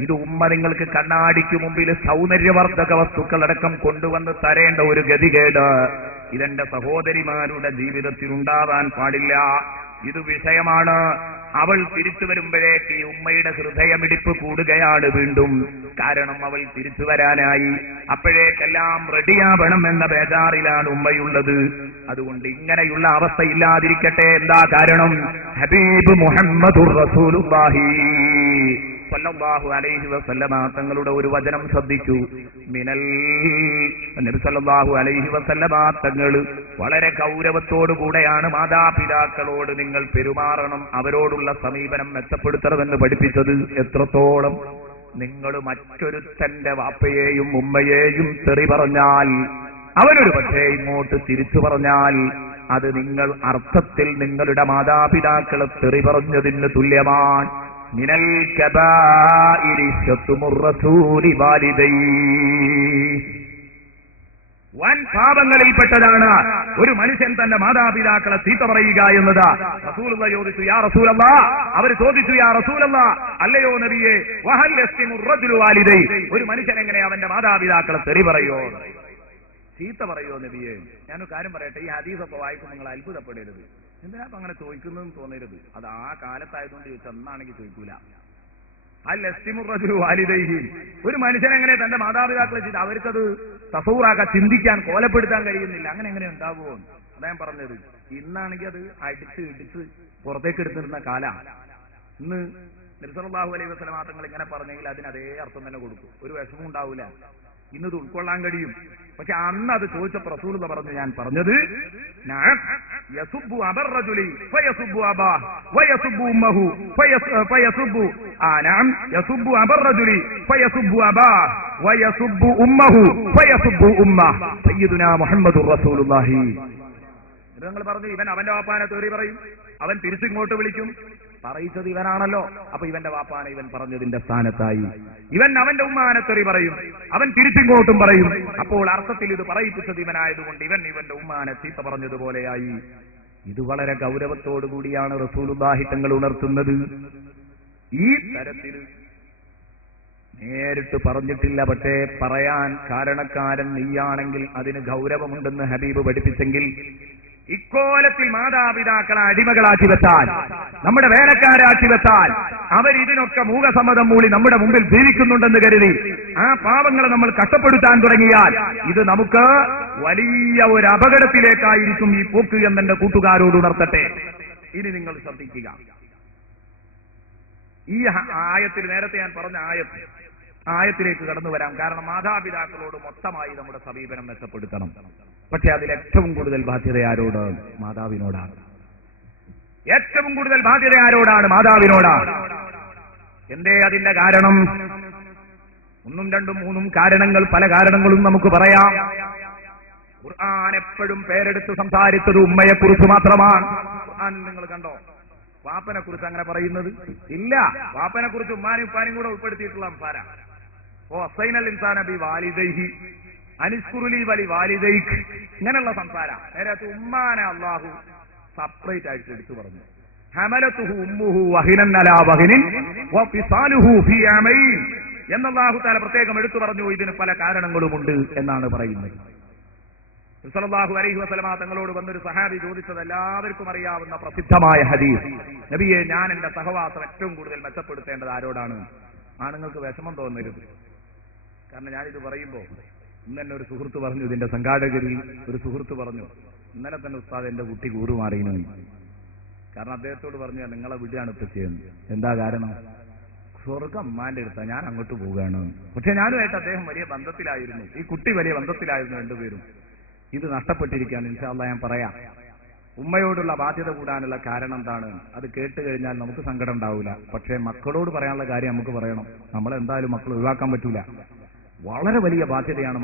ഇത് ഉമ്മ നിങ്ങൾക്ക് കണ്ണാടിക്ക് മുമ്പിൽ സൗന്ദര്യവർദ്ധക വസ്തുക്കളടക്കം കൊണ്ടുവന്ന് തരേണ്ട ഒരു ഗതികേട് ഇതെന്റെ സഹോദരിമാരുടെ ജീവിതത്തിൽ ഉണ്ടാവാൻ പാടില്ല. ഇത് വിഷയമാണ്. അവൾ തിരിച്ചു വരുമ്പോഴേക്ക് ഈ ഉമ്മയുടെ ഹൃദയമിടിപ്പ് കൂടുകയാണ് വീണ്ടും. കാരണം അവൾ തിരിച്ചു വരാനായി. അപ്പോഴേക്കെല്ലാം റെഡിയാവണം എന്ന ബേജാറിലാണ് ഉമ്മയുള്ളത്. അതുകൊണ്ട് ഇങ്ങനെയുള്ള അവസ്ഥ ഇല്ലാതിരിക്കട്ടെ. എന്താ കാരണം? ഹബീബ് മുഹമ്മദുർ റസൂലുള്ളാഹി സല്ലല്ലാഹു അലൈഹി വസല്ലമ തങ്ങളുടെ ഒരു വചനം ശ്രദ്ധിക്കൂ. മിനൽ നബി സല്ലല്ലാഹു അലൈഹി വസല്ലമ തങ്ങൾ വളരെ ഗൗരവത്തോടുകൂടെയാണ് മാതാപിതാക്കളോട് നിങ്ങൾ പെരുമാറണം, അവരോടുള്ള സമീപനം മെച്ചപ്പെടുത്തണമെന്ന് പഠിപ്പിച്ചത്. എത്രത്തോളം? നിങ്ങൾ മറ്റൊരുത്തന്റെ വാപ്പയെയും ഉമ്മയെയും തെറി പറഞ്ഞാൽ, അവനൊരു പക്ഷേ ഇങ്ങോട്ട് തിരിച്ചു പറഞ്ഞാൽ, അത് നിങ്ങൾ അർത്ഥത്തിൽ നിങ്ങളുടെ മാതാപിതാക്കളെ തെറി പറഞ്ഞതിന് തുല്യമാണ്. മിനൽ കബായിരി ശത്മുർ റസൂലി വാലിദൈഹി, വൻ പാപങ്ങളിൽപ്പെട്ടതാണ് ഒരു മനുഷ്യൻ തന്റെ മാതാപിതാക്കളെ ചീത്ത പറയുക എന്നത്. റസൂലുള്ളാഹി ചോദിച്ചു, യാ റസൂലല്ലാഹ്, അവർ ചോദിച്ചു, യാ റസൂലല്ലാഹ്, അല്ലയോ നബിയെ, വഹൽ യസ്തിമുർ റജുലു വാലിദൈഹി, ഒരു മനുഷ്യൻ എങ്ങനെ അവന്റെ മാതാപിതാക്കളെ തെറി പറയോ, ചീത്ത പറയോ നബിയെ? ഞാനൊരു കാര്യം പറയട്ടെ, ഈ ഹദീസൊക്കെ വായിക്കുമ്പോൾ നിങ്ങൾ അത്ഭുതപ്പെടരുത്. എന്തിനാ അപ്പൊ അങ്ങനെ ചോദിക്കുന്നതെന്ന് തോന്നരുത്. അത് ആ കാലത്തായതുകൊണ്ട് ചോദിച്ചാൽ എന്നാണെങ്കിൽ ചോദിക്കൂല. വാലിദൈഹി, ഒരു മനുഷ്യൻ എങ്ങനെ തന്റെ മാതാപിതാക്കളെ ചെയ്ത് അവർക്കത് തസവ്വുറാക്കാൻ, ചിന്തിക്കാൻ, കോലപ്പെടുത്താൻ കഴിയുന്നില്ല. അങ്ങനെ എങ്ങനെ ഉണ്ടാവുമോ? അതാ ഞാൻ പറഞ്ഞത്. ഇന്നാണെങ്കിൽ അത് അടിച്ച് ഇടിച്ച് പുറത്തേക്ക് എടുത്തിരുന്ന കാലാണ്. ഇന്ന് നബി സല്ലല്ലാഹു അലൈഹി വസല്ലം തങ്ങൾ ഇങ്ങനെ പറഞ്ഞെങ്കിൽ അതിന് അതേ അർത്ഥം തന്നെ കൊടുക്കും, ഒരു വിഷമം ഉണ്ടാവില്ല. ഇന്നത് ഉൾക്കൊള്ളാൻ കഴിയും. പക്ഷെ അന്ന് അത് ചോദിച്ചപ്പോൾ റസൂലുള്ളാഹി പറഞ്ഞു, ഞാൻ പറഞ്ഞത് യസുബ്ബു അബർ റജുലി ഫയസുബ്ബു അബാഹ് വയസുബ്ബു ഉമ്മഹു ഫയസുബ്ബു നഅം യസുബ്ബു അബർ റജുലി ഫയസുബ്ബു അബാഹ് വയസുബ്ബു ഉമ്മഹു ഫയസുബ്ബു ഉമ്മഹ് സയ്യിദുനാ മുഹമ്മദുർ റസൂലുള്ളാഹി. നിങ്ങൾ പറഞ്ഞു, ഇവൻ അവന്റെ വാപ്പാനെ തെറി പറയും, അവൻ തിരിച്ചിങ്ങോട്ട് വിളിക്കും. പറയിച്ചത് ഇവനാണല്ലോ, അപ്പൊ ഇവന്റെ വാപ്പാനെ ഇവൻ പറഞ്ഞതിന്റെ സ്ഥാനത്തായി. ഇവൻ അവന്റെ ഉമ്മാനെ തെറി പറയും, അവൻ തിരിച്ചിങ്ങോട്ടും പറയും. അപ്പോൾ അർത്ഥത്തിൽ ഇത് പറയിപ്പിച്ചത് ഇവനായതുകൊണ്ട് ഇവൻ ഇവന്റെ ഉമ്മാനെ ചീത്ത പറഞ്ഞതുപോലെയായി. ഇത് വളരെ ഗൗരവത്തോടുകൂടിയാണ് റസൂലുള്ളാഹി തങ്ങൾ ഉണർത്തുന്നത്. ഈ തരത്തിൽ നേരിട്ട് പറഞ്ഞിട്ടില്ല, പക്ഷേ പറയാൻ കാരണക്കാരൻ നീയാണെങ്കിൽ അതിന് ഗൗരവമുണ്ടെന്ന് ഹബീബ് പഠിപ്പിച്ചെങ്കിൽ, ഇക്കോലത്തിൽ മാതാപിതാക്കളെ അടിമകളാക്കി വെച്ചാൽ, നമ്മുടെ വേലക്കാരാക്കി വെച്ചാൽ, അവരിതിനൊക്കെ മൂകസമ്മതം മൂളി നമ്മുടെ മുമ്പിൽ ജീവിക്കുന്നുണ്ടെന്ന് കരുതി ആ പാവങ്ങളെ നമ്മൾ കഷ്ടപ്പെടുത്താൻ തുടങ്ങിയാൽ ഇത് നമുക്ക് വലിയ ഒരു അപകടത്തിലേക്കായിരിക്കും ഈ പോക്ക് എന്നെന്റെ കൂട്ടുകാരോട് ഉണർത്തട്ടെ. ഇനി നിങ്ങൾ ശ്രദ്ധിക്കുക. ഈ ആയത്തിൽ, നേരത്തെ ഞാൻ പറഞ്ഞ ആയത്തിലേക്ക് കടന്നു വരാം. കാരണം മാതാപിതാക്കളോട് മൊത്തമായി നമ്മുടെ സമീപനം മെച്ചപ്പെടുത്തണം. പക്ഷെ അതിൽ ഏറ്റവും കൂടുതൽ ബാധ്യത ആരോട്? മാതാവിനോടാണ്. ഏറ്റവും കൂടുതൽ ബാധ്യത ആരോടാണ്? മാതാവിനോടാണ്. എന്തേ അതിന്റെ കാരണം? ഒന്നും രണ്ടും മൂന്നും കാരണങ്ങൾ, പല കാരണങ്ങളും നമുക്ക് പറയാം. ഖുർആൻ എപ്പോഴും പേരെടുത്ത് സംസാരിച്ചത് ഉമ്മയെക്കുറിച്ച് മാത്രമാണ്. ഖുർആൻ നിങ്ങൾ കണ്ടോ വാപ്പനെ കുറിച്ച് അങ്ങനെ പറയുന്നത് ഇല്ല. വാപ്പനെ കുറിച്ച് ഉമ്മാനും ഉപ്പാനും കൂടെ ഉൾപ്പെടുത്തിയിട്ടുള്ള സംസാരം. ഓ അസൈനൽ ഇൻസാന ബി വാലിദൈഹി അനിസ്കുറുലി വലി വാലിദൈക്, ഇങ്ങനെയുള്ള സംസാരം. നേരത്തെ ഉമ്മാനെ അല്ലാഹു സെപ്പറേറ്റ് ആയിട്ട് എടുത്തു പറഞ്ഞു. ഹമലതുഹു ഉമ്മുഹു വഹിനൻ അലാ വഹിനിൻ വഫിസാലുഹു ഫീ അമൈൻ എന്ന് അല്ലാഹു തആല പ്രത്യേകം എടുത്തു പറഞ്ഞു. ഇതിന് പല കാരണങ്ങളുമുണ്ട് എന്നാണ് പറയുന്നത്. സല്ലല്ലാഹു അലൈഹി വസല്ലമ തങ്ങളോട് വന്നൊരു സഹാബി ചോദിച്ചത് എല്ലാവർക്കും അറിയാവുന്ന പ്രസിദ്ധമായ ഹദീസ്, നബിയെ, ഞാൻ എന്റെ സഹവാസം ഏറ്റവും കൂടുതൽ മെച്ചപ്പെടുത്തേണ്ടത് ആരോടാണ്? ആണുങ്ങൾക്ക് വിഷമം തോന്നരുത്. കാരണം ഞാനിത് പറയുമ്പോൾ ഇന്ന് തന്നെ ഒരു സുഹൃത്ത് പറഞ്ഞു, ഇതിന്റെ സംഘാടകരിൽ ഒരു സുഹൃത്ത് പറഞ്ഞു, ഇന്നലെ തന്നെ ഉസ്താദ് എന്റെ കുട്ടി കൂറുമാറിയെന്ന്. കാരണം അദ്ദേഹത്തോട് പറഞ്ഞു, നിങ്ങളെ വിടുകയാണ് ഇപ്പൊ ചെയ്യുന്നത്. എന്താ കാരണം? സ്വർഗം അമ്മാന്റെ അടുത്താ, ഞാൻ അങ്ങോട്ട് പോവുകയാണ്. പക്ഷെ ഞാനുമായിട്ട് അദ്ദേഹം വലിയ ബന്ധത്തിലായിരുന്നു, ഈ കുട്ടി വലിയ ബന്ധത്തിലായിരുന്നു, രണ്ടുപേരും. ഇത് നഷ്ടപ്പെട്ടിരിക്കുകയാണ്. ഇൻഷാ അല്ലാഹ് ഞാൻ പറയാം. ഉമ്മയോടുള്ള ബാധ്യത കൂടാനുള്ള കാരണം എന്താണ്? അത് കേട്ട് കഴിഞ്ഞാൽ നമുക്ക് സങ്കടം ഉണ്ടാവില്ല. പക്ഷെ മക്കളോട് പറയാനുള്ള കാര്യം നമുക്ക് പറയണം. നമ്മളെന്തായാലും മക്കൾ ഒഴിവാക്കാൻ പറ്റൂല. വളരെ വലിയ ബാധ്യതയാണ്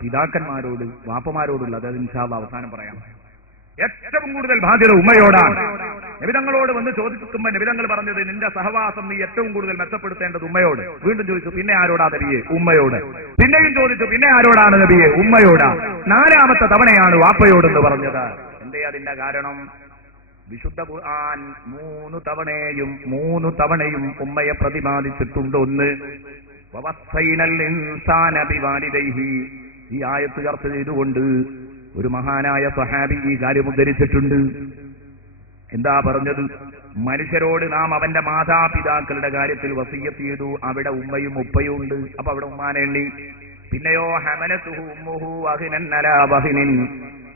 പിതാക്കന്മാരോട്, വാപ്പമാരോടുള്ളത്. അത് ഇൻഷാ അല്ലാഹ് അവസാനം പറയാം. ഏറ്റവും കൂടുതൽ ബാധ്യത ഉമ്മയോടാണ്. നബിതങ്ങളോട് വന്ന് ചോദിക്കുമ്പോൾ നബിതങ്ങൾ പറഞ്ഞത്, നിന്റെ സഹവാസം നീ ഏറ്റവും കൂടുതൽ മെച്ചപ്പെടുത്തേണ്ടത് ഉമ്മയോട്. വീണ്ടും ചോദിച്ചു, പിന്നെ ആരോടാ നബിയെ? ഉമ്മയോട്. പിന്നെയും ചോദിച്ചു, പിന്നെ ആരോടാണ് നബിയെ? ഉമ്മയോടാ. നാലാമത്തെ തവണയാണ് വാപ്പയോടെന്ന് പറഞ്ഞത്. എന്തേ അതിന്റെ കാരണം? വിശുദ്ധ ഖുർആൻ മൂന്ന് തവണയും ഉമ്മയെ പ്രതിപാദിച്ചിട്ടുണ്ട്. ഒന്ന്, വവസ്സൈനൽ ഇൻസാന ബിവാലിദൈഹി. ഈ ആയത്ത് ചർച്ച ചെയ്തുകൊണ്ട് ഒരു മഹാനായ സ്വഹാബി ഈ കാര്യം ഉദ്ധരിച്ചിട്ടുണ്ട്. എന്താ പറഞ്ഞത്? മനുഷ്യരോട് നാം അവന്റെ മാതാപിതാക്കളുടെ കാര്യത്തിൽ വസിയ്യത്ത് ചെയ്തു. അവിടെ ഉമ്മയും ഉപ്പയും ഉണ്ട്. അപ്പൊ അവിടെ ഉമ്മാനെ എണ്ണി. പിന്നെയോ ഹമലതുഹു ഉമ്മുഹു വഹ്നൻ അലാ വഹ്നിൻ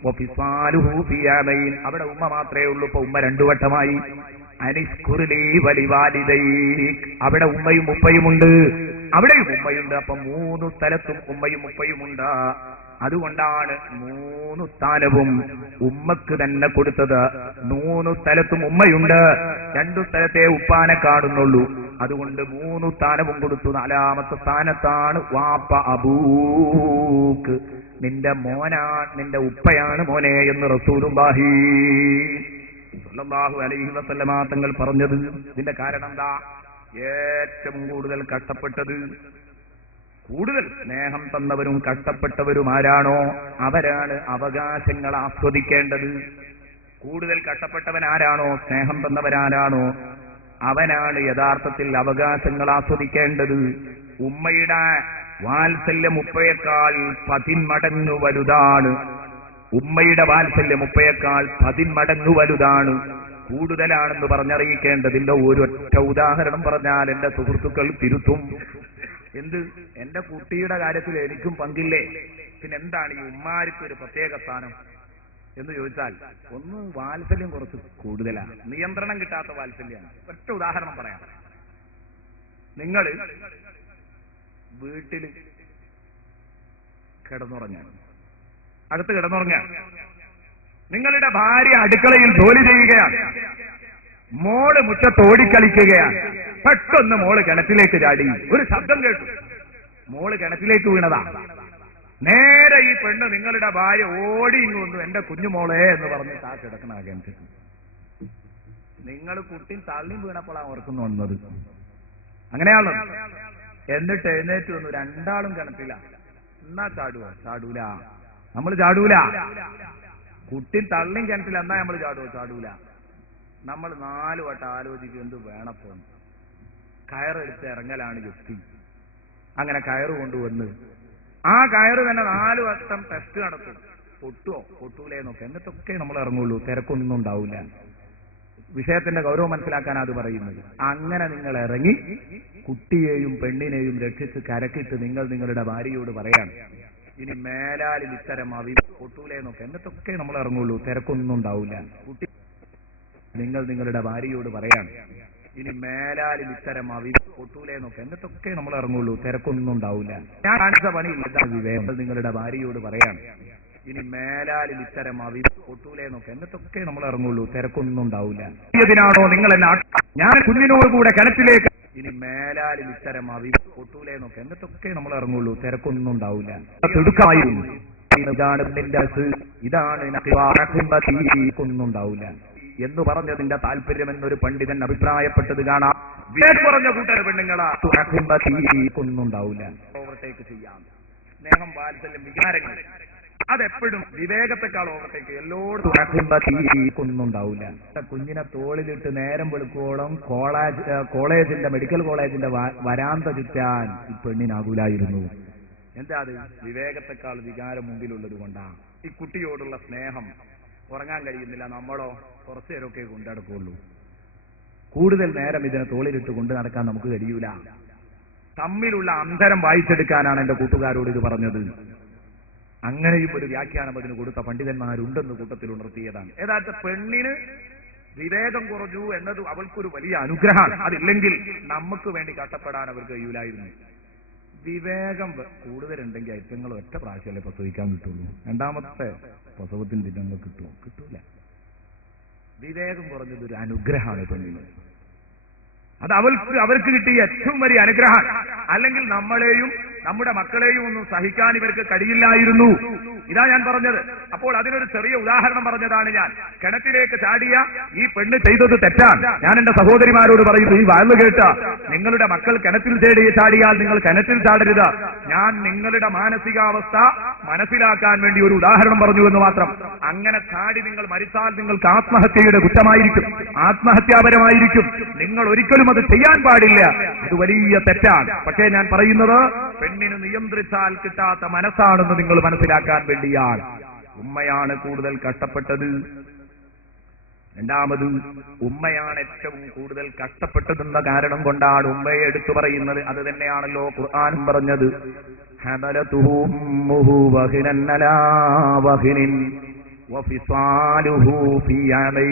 വഫിസാലുഹു ഫീ അമൈൻ. അവിടെ ഉമ്മ മാത്രമേ ഉള്ളൂ. ഇപ്പൊ ഉമ്മ 2 വട്ടമായി. അനിഷ്കുർലി വലിവാലിദൈക്. അവിടെ ഉമ്മയും ഉപ്പയുമുണ്ട്. അവിടെയും ഉമ്മയുണ്ട്. അപ്പൊ 3 സ്ഥലത്തും ഉമ്മയും ഉപ്പയുമുണ്ട്. അതുകൊണ്ടാണ് 3 സ്ഥാനവും ഉമ്മക്ക് തന്നെ കൊടുത്തത്. 3 സ്ഥലത്തും ഉമ്മയുണ്ട്, 2 സ്ഥലത്തെ ഉപ്പാനെ കാണുന്നുള്ളൂ. അതുകൊണ്ട് 3 സ്ഥാനവും കൊടുത്തു. 4ാമത്തെ സ്ഥാനത്താണ് വാപ്പ അബൂക്ക്. നിന്റെ നിന്റെ ഉപ്പയാണ് മോനെ എന്ന് റസൂലുള്ളാഹി സ്വല്ലല്ലാഹു അലൈഹി വസല്ലമ തങ്ങൾ പറഞ്ഞത്. ഇതിന്റെ കാരണം എന്താ? ഏറ്റവും കൂടുതൽ കഷ്ടപ്പെട്ടത്, കൂടുതൽ സ്നേഹം തന്നവരും കഷ്ടപ്പെട്ടവരും ആരാണോ അവരാണ് അവകാശങ്ങൾ ആസ്വദിക്കേണ്ടത്. കൂടുതൽ കഷ്ടപ്പെട്ടവൻ ആരാണോ, സ്നേഹം തന്നവരാരാണോ അവനാണ് യഥാർത്ഥത്തിൽ അവകാശങ്ങൾ ആസ്വദിക്കേണ്ടത്. ഉമ്മയുടെ വാത്സല്യം ഉപ്പയേക്കാൾ 10 മടങ്ങ് വലുതാണ്. ഉമ്മയുടെ വാത്സല്യം ഉപ്പയേക്കാൾ 10 മടങ്ങ് വലുതാണ്, കൂടുതലാണെന്ന് പറഞ്ഞറിയിക്കേണ്ടതിന്റെ ഒരൊറ്റ ഉദാഹരണം പറഞ്ഞാൽ എന്റെ സുഹൃത്തുക്കൾ തിരുത്തും. എന്ത്? എന്റെ കുട്ടിയുടെ കാര്യത്തിൽ എനിക്കും പങ്കില്ലേ? പിന്നെ എന്താണ് ഈ ഉമ്മാർക്ക് ഒരു പ്രത്യേക സ്ഥാനം എന്ന് ചോദിച്ചാൽ, ഒന്ന് വാത്സല്യം കുറച്ച് കൂടുതലാണ്, നിയന്ത്രണം കിട്ടാത്ത വാത്സല്യമാണ്. ഒറ്റ ഉദാഹരണം പറയാം. നിങ്ങൾ വീട്ടിൽ കിടന്നുറങ്ങാൻ, അകത്ത് കിടന്നുറങ്ങാൻ, നിങ്ങളുടെ ഭാര്യ അടുക്കളയിൽ ജോലി ചെയ്യുകയാണ്, മോള് മുറ്റത്ത് ഓടിക്കളിക്കുകയാണ്. പെട്ടെന്ന് മോള് കിണറ്റിലേക്ക് ചാടി. ഒരു ശബ്ദം കേട്ടു, മോള് കിണറ്റിലേക്ക് വീണതാ. നേരെ ഈ പെണ്ണ് നിങ്ങളുടെ ഭാര്യ ഓടി ഇങ്ങൊന്നു എന്റെ കുഞ്ഞുമോളെ എന്ന് പറഞ്ഞ് താ കിടക്കണ കിണറ്റിൽ. നിങ്ങൾ കുട്ടി തള്ളി വീണപ്പോഴാണ് ഓർക്കുന്നു വന്നത്. അങ്ങനെയാണല്ലോ. എന്നിട്ട് എഴുന്നേറ്റ് വന്നു, 2ആളും കിണറ്റില്ല. എന്നാ ചാടുവോ? ചാടൂല. നമ്മൾ ചാടൂല. കുട്ടി തള്ളിയും കിണറ്റില്ല, എന്നാ നമ്മൾ ചാടുവോ? ചാടൂല. നമ്മൾ 4 വട്ടം ആലോചിക്കും എന്ത് വേണപ്പോ. കയറെടുത്ത് ഇറങ്ങലാണ് യുക്തി. അങ്ങനെ കയറ് കൊണ്ടുവന്ന് ആ കയറ് തന്നെ 4 വട്ടം ടെസ്റ്റ് നടത്തും. പൊട്ടുവോ പൊട്ടൂലേന്നൊക്കെ. എന്നിട്ടൊക്കെ നമ്മൾ ഇറങ്ങുള്ളൂ. തിരക്കൊന്നും ഉണ്ടാവില്ല. വിഷയത്തിന്റെ ഗൗരവം മനസ്സിലാക്കാൻ അത് പറയുന്നത്. അങ്ങനെ നിങ്ങൾ ഇറങ്ങി കുട്ടിയെയും പെണ്ണിനെയും രക്ഷിച്ച് കരക്കിട്ട് നിങ്ങൾ നിങ്ങളുടെ ഭാര്യയോട് പറയാണ്, ഇനി മേലാലിൽ ഇത്തരം പൊട്ടൂലേന്നൊക്കെ. എന്നിട്ടൊക്കെ നമ്മൾ ഇറങ്ങുള്ളൂ. തിരക്കൊന്നും ഉണ്ടാവില്ല. കുട്ടി നിങ്ങൾ നിങ്ങളുടെ ഭാര്യയോട് പറയാണ്, ഇനി മേലാലിൽ ഇത്തരം പൊട്ടൂലേന്നൊക്കെ. എന്നിട്ടൊക്കെ നമ്മൾ ഇറങ്ങുള്ളൂ. തിരക്കൊന്നും ഉണ്ടാവില്ല. ഞാൻ കാണിച്ച പണിയില്ല. വിവേകം. നിങ്ങളുടെ ഭാര്യയോട് പറയാണ്, ഇനി മേലാലിൽ ഇത്തരം പൊട്ടൂലേന്നൊക്കെ. എന്നിട്ടൊക്കെ നമ്മൾ ഇറങ്ങുള്ളൂ. തിരക്കൊന്നും ഉണ്ടാവില്ല. ഇതിനാണോ നിങ്ങൾ എന്നെ ഞാൻ കുഞ്ഞിനോട് കൂടെ കിണറ്റിലേക്ക്, ഇനി മേലാലിൽ ഇത്തരം പൊട്ടൂലേന്നൊക്കെ. എന്നിട്ടൊക്കെ നമ്മൾ ഇറങ്ങുള്ളൂ. തിരക്കൊന്നും ഉണ്ടാവില്ല. തിടുക്കമായിരുന്നു. ഇതാണ് ഒന്നും ഉണ്ടാവില്ല എന്ന് പറഞ്ഞതിന്റെ താല്പര്യം എന്നൊരു പണ്ഡിതൻ അഭിപ്രായപ്പെട്ടത് കാണാം. പറഞ്ഞ കൂട്ടര പെണ്ണുങ്ങളാ ഒന്നും ഉണ്ടാവില്ല. ഓവർടേക്ക് ചെയ്യാം. സ്നേഹം, വാത്സല്യം, വികാരങ്ങൾ അതെപ്പോഴും വിവേകത്തെക്കാൾ ഓവർടേക്ക് എല്ലായിടത്തും ഒന്നും ഉണ്ടാവില്ല. കുഞ്ഞിനെ തോളിലിട്ട് നേരം വെളുക്കോളം കോളേജിന്റെ മെഡിക്കൽ കോളേജിന്റെ വരാന്ത ചുറ്റാൻ ഈ പെണ്ണിനാകൂലായിരുന്നു. എന്താ അത്? വിവേകത്തെക്കാൾ വികാരം മുമ്പിലുള്ളത് കൊണ്ടാണ്. ഈ കുട്ടിയോടുള്ള സ്നേഹം ഉറങ്ങാൻ കഴിയുന്നില്ല. നമ്മളോ കുറച്ചു നേരമൊക്കെ കൊണ്ടടക്കുള്ളൂ. കൂടുതൽ നേരം ഇതിനെ തോളിലിട്ട് കൊണ്ട് നടക്കാൻ നമുക്ക് കഴിയൂല. തമ്മിലുള്ള അന്തരം വായിച്ചെടുക്കാനാണ് എന്റെ കൂട്ടുകാരോട് ഇത് പറഞ്ഞത്. അങ്ങനെയും ഒരു വ്യാഖ്യാനം അതിന് കൊടുത്ത പണ്ഡിതന്മാരുണ്ടെന്ന് കൂട്ടത്തിൽ ഉണർത്തിയതാണ്. യഥാർത്ഥ പെണ്ണിന് വിവേകം കുറഞ്ഞു എന്നത് അവൾക്കൊരു വലിയ അനുഗ്രഹമാണ്. അതില്ലെങ്കിൽ നമുക്ക് വേണ്ടി കഷ്ടപ്പെടാൻ അവർക്ക് കഴിയൂലായിരുന്നു. വിവേകം കൂടുതലുണ്ടെങ്കിൽ ഐറ്റങ്ങൾ ഒറ്റ പ്രാവശ്യമല്ലേ പ്രസവിക്കാൻ കിട്ടുള്ളൂ. 2ാമത്തെ പ്രസവത്തിന് ദിനങ്ങൾ കിട്ടൂല. വിവേകം കുറഞ്ഞതൊരു അനുഗ്രഹമാണ് പെണ്ണിന്. അത് അവർക്ക് കിട്ടിയ ഏറ്റവും വലിയ അനുഗ്രഹം. അല്ലെങ്കിൽ നമ്മളെയും നമ്മുടെ മക്കളെയും ഒന്നും സഹിക്കാൻ ഇവർക്ക് കഴിയില്ലായിരുന്നു. ഇതാ ഞാൻ പറഞ്ഞത്. അപ്പോൾ അതിനൊരു ചെറിയ ഉദാഹരണം പറഞ്ഞതാണ് ഞാൻ. കിണറ്റിലേക്ക് ചാടിയ ഈ പെണ്ണ് ചെയ്തത് തെറ്റാണ്. ഞാൻ എന്റെ സഹോദരിമാരോട് പറയുന്നു, ഈ വാഴ്ന്നു കേട്ട നിങ്ങളുടെ മക്കൾ കിണറ്റിൽ ചാടിയാൽ നിങ്ങൾ കിണറ്റിൽ ചാടരുത്. ഞാൻ നിങ്ങളുടെ മാനസികാവസ്ഥ മനസ്സിലാക്കാൻ വേണ്ടി ഒരു ഉദാഹരണം പറഞ്ഞു എന്ന് മാത്രം. അങ്ങനെ ചാടി നിങ്ങൾ മരിച്ചാൽ നിങ്ങൾക്ക് ആത്മഹത്യയുടെ കുറ്റമായിരിക്കും, ആത്മഹത്യാപരമായിരിക്കും. നിങ്ങൾ ഒരിക്കലും അത് ചെയ്യാൻ പാടില്ല. അത് വലിയ തെറ്റാണ്. പക്ഷേ ഞാൻ പറയുന്നത് പെണ്ണിന് നിയന്ത്രിച്ചാൽ കിട്ടാത്ത മനസ്സാണെന്ന് നിങ്ങൾ മനസ്സിലാക്കാൻ വേണ്ടിയാണ്. ഉമ്മയാണ് കൂടുതൽ കഷ്ടപ്പെട്ടത്. രണ്ടാമത് ഉമ്മയാണ് ഏറ്റവും കൂടുതൽ കഷ്ടപ്പെട്ടതെന്ന കാരണം കൊണ്ടാണ് ഉമ്മയെ എടുത്തു പറയുന്നത്. അത് തന്നെയാണല്ലോ ഖുർആനും പറഞ്ഞത്, ഹമലതുഹു ഉമ്മുഹു വഹിനൻ അലാ വഹിനിൻ വഫിസാലുഹു ഫീ അമൈൻ.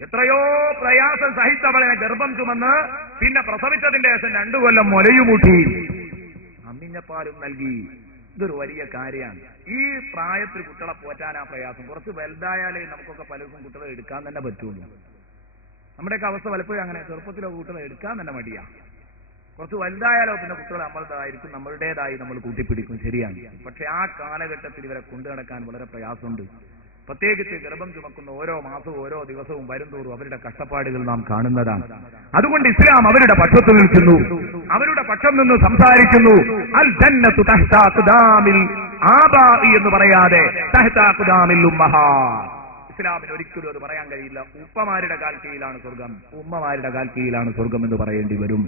എത്രയോ പ്രയാസം സഹിച്ചവളെ ഗർഭം ചുമന്ന് പിന്നെ പ്രസവിച്ചതിന്റെ ശേഷം 2 കൊല്ലം മുലയുമുട്ടി അമ്മിഞ്ഞപ്പാലും നൽകി. ഇതൊരു വലിയ കാര്യമാണ്. ഈ പ്രായത്തിൽ കുട്ടികളെ പോറ്റാനാ പ്രയാസം. കുറച്ച് വലുതായാലേ നമുക്കൊക്കെ പലർക്കും കുട്ടികളെ എടുക്കാൻ തന്നെ പറ്റുള്ളൂ. നമ്മുടെയൊക്കെ അവസ്ഥ പലപ്പോഴും അങ്ങനെ, ചെറുപ്പത്തിലോ കുട്ടികളെ എടുക്കാൻ തന്നെ മടിയാ. കുറച്ച് വലുതായാലോ പിന്നെ കുട്ടികൾ നമ്മളതായിരിക്കും, നമ്മളുടേതായി നമ്മൾ കൂട്ടിപ്പിടിക്കും. ശരിയാണ്. പക്ഷെ ആ കാലഘട്ടത്തിൽ ഇവരെ കൊണ്ടു നടക്കാൻ വളരെ പ്രയാസമുണ്ട്. പ്രത്യേകിച്ച് ഗർഭം ചുമക്കുന്ന ഓരോ മാസവും ഓരോ ദിവസവും വരുംതോറും അവരുടെ കഷ്ടപ്പാടുകൾ നാം കാണുന്നതാണ്. അതുകൊണ്ട് ഇസ്ലാം അവരുടെ പക്ഷത്ത് നിൽക്കുന്നു, അവരുടെ പക്ഷം നിന്ന് സംസാരിക്കുന്നു. അൽ ജന്നത്തു തഹ്താ ഖുദാമിൽ ആബാഇ എന്ന് പറയാതെ തഹ്താ ഖുദാമിൽ ഉമ്മഹാത്ത്. ഇസ്ലാമിന് ഒരിക്കലും അത് പറയാൻ കഴിയില്ല. ഉപ്പമാരുടെ കാൽ കീഴിലാണ് സ്വർഗം, ഉമ്മമാരുടെ കാൽ കീഴിലാണ് സ്വർഗം എന്ന് പറയേണ്ടി വരും.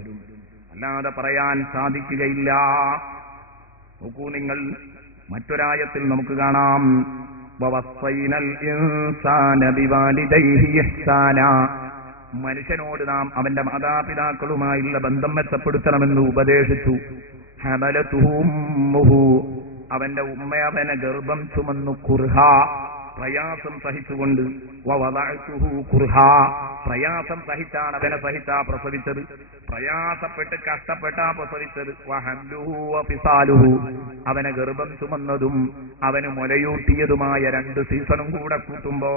അല്ലാതെ പറയാൻ സാധിക്കുകയില്ല. നോക്കൂ നിങ്ങൾ, മറ്റൊരായത്തിൽ നമുക്ക് കാണാം, വവസ്സൈനൽ ഇൻസാന ബിവാലിദൈഹി ഇഹ്സാനാ. മനുഷ്യനോട് നാം അവന്റെ മാതാപിതാക്കളുമായുള്ള ബന്ധം മെച്ചപ്പെടുത്തണമെന്ന് ഉപദേശിച്ചു. ഹമലതുഹു ഉമ്മുഹു, അവന്റെ ഉമ്മ അവനെ ഗർഭം ചുമന്നു കുർഹാ, പ്രയാസം സഹിച്ചുകൊണ്ട്. വവദഅതുഹു കുർഹാ, പ്രയാസം സഹിച്ചാണ് അവനെ സഹിച്ചാ പ്രസവിച്ചത്, പ്രയാസപ്പെട്ട് കഷ്ടപ്പെട്ടാ പ്രസവിച്ചത്. വഹംലുഹു വഫിസാലുഹു, അവനെ ഗർഭം ചുമന്നതും അവന് മുലയൂട്ടിയതുമായ 2 സീസണും കൂടെ കൂട്ടുമ്പോ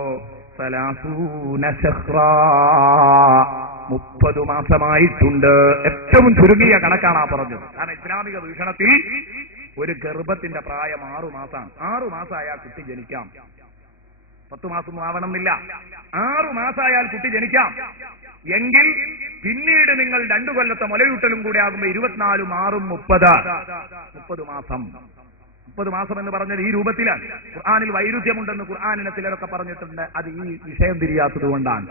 30 ശഹ്റാ, 30 മാസമായിട്ടുണ്ട്. ഏറ്റവും ചുരുങ്ങിയ കണക്കാണ് ആ പറഞ്ഞത്. കാരണം ഇസ്ലാമിക വീക്ഷണത്തിൽ ഒരു ഗർഭത്തിന്റെ പ്രായം 6 മാസമാണ്. 6 മാസമായാൽ കുട്ടി ജനിക്കാം. 10 മാസം ആവണമെന്നില്ല. 6 മാസമായാൽ കുട്ടി ജനിക്കാം. എങ്കിൽ പിന്നീട് നിങ്ങൾ 2 കൊല്ലത്തെ മുലയൂട്ടലും കൂടെ ആകുമ്പോൾ 24 6 30 മാസം. 30 മാസം എന്ന് പറഞ്ഞത് ഈ രൂപത്തിലാണ്. ഖുർആനിൽ വൈരുദ്ധ്യമുണ്ടെന്ന് ഖുർആനിനെ ചിലരൊക്കെ പറഞ്ഞിട്ടുണ്ട്. അത് ഈ വിഷയം തിരിയാത്തത് കൊണ്ടാണ്.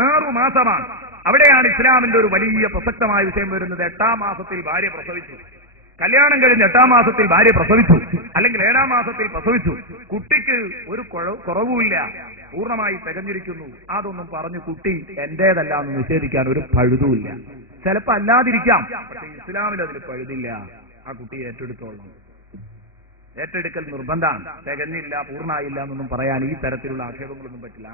6 മാസമാണ്. അവിടെയാണ് ഇസ്ലാമിന്റെ ഒരു വലിയ പ്രസക്തമായ വിഷയം വരുന്നത്. 8-ാം മാസത്തിൽ ഭാര്യ പ്രസവിച്ചു, കല്യാണം കഴിഞ്ഞ് 8-ാം മാസത്തിൽ ഭാര്യ പ്രസവിച്ചു, അല്ലെങ്കിൽ 7-ാം മാസത്തിൽ പ്രസവിച്ചു, കുട്ടിക്ക് ഒരു കുറവുമില്ല, പൂർണ്ണമായി തികഞ്ഞിരിക്കുന്നു. അതൊന്നും പറഞ്ഞു കുട്ടി എന്റേതല്ല എന്ന് നിഷേധിക്കാൻ ഒരു പഴുതുമില്ല. ചിലപ്പോ അല്ലാതിരിക്കാം, പക്ഷെ ഇസ്ലാമിൽ അതിന് പഴുതില്ല. ആ കുട്ടിയെ ഏറ്റെടുത്തോളണം. ഏറ്റെടുക്കൽ നിർബന്ധമാണ്. തികഞ്ഞില്ല, പൂർണ്ണമായില്ല എന്നൊന്നും പറയാൻ ഈ തരത്തിലുള്ള ആക്ഷേപങ്ങളൊന്നും പറ്റില്ല.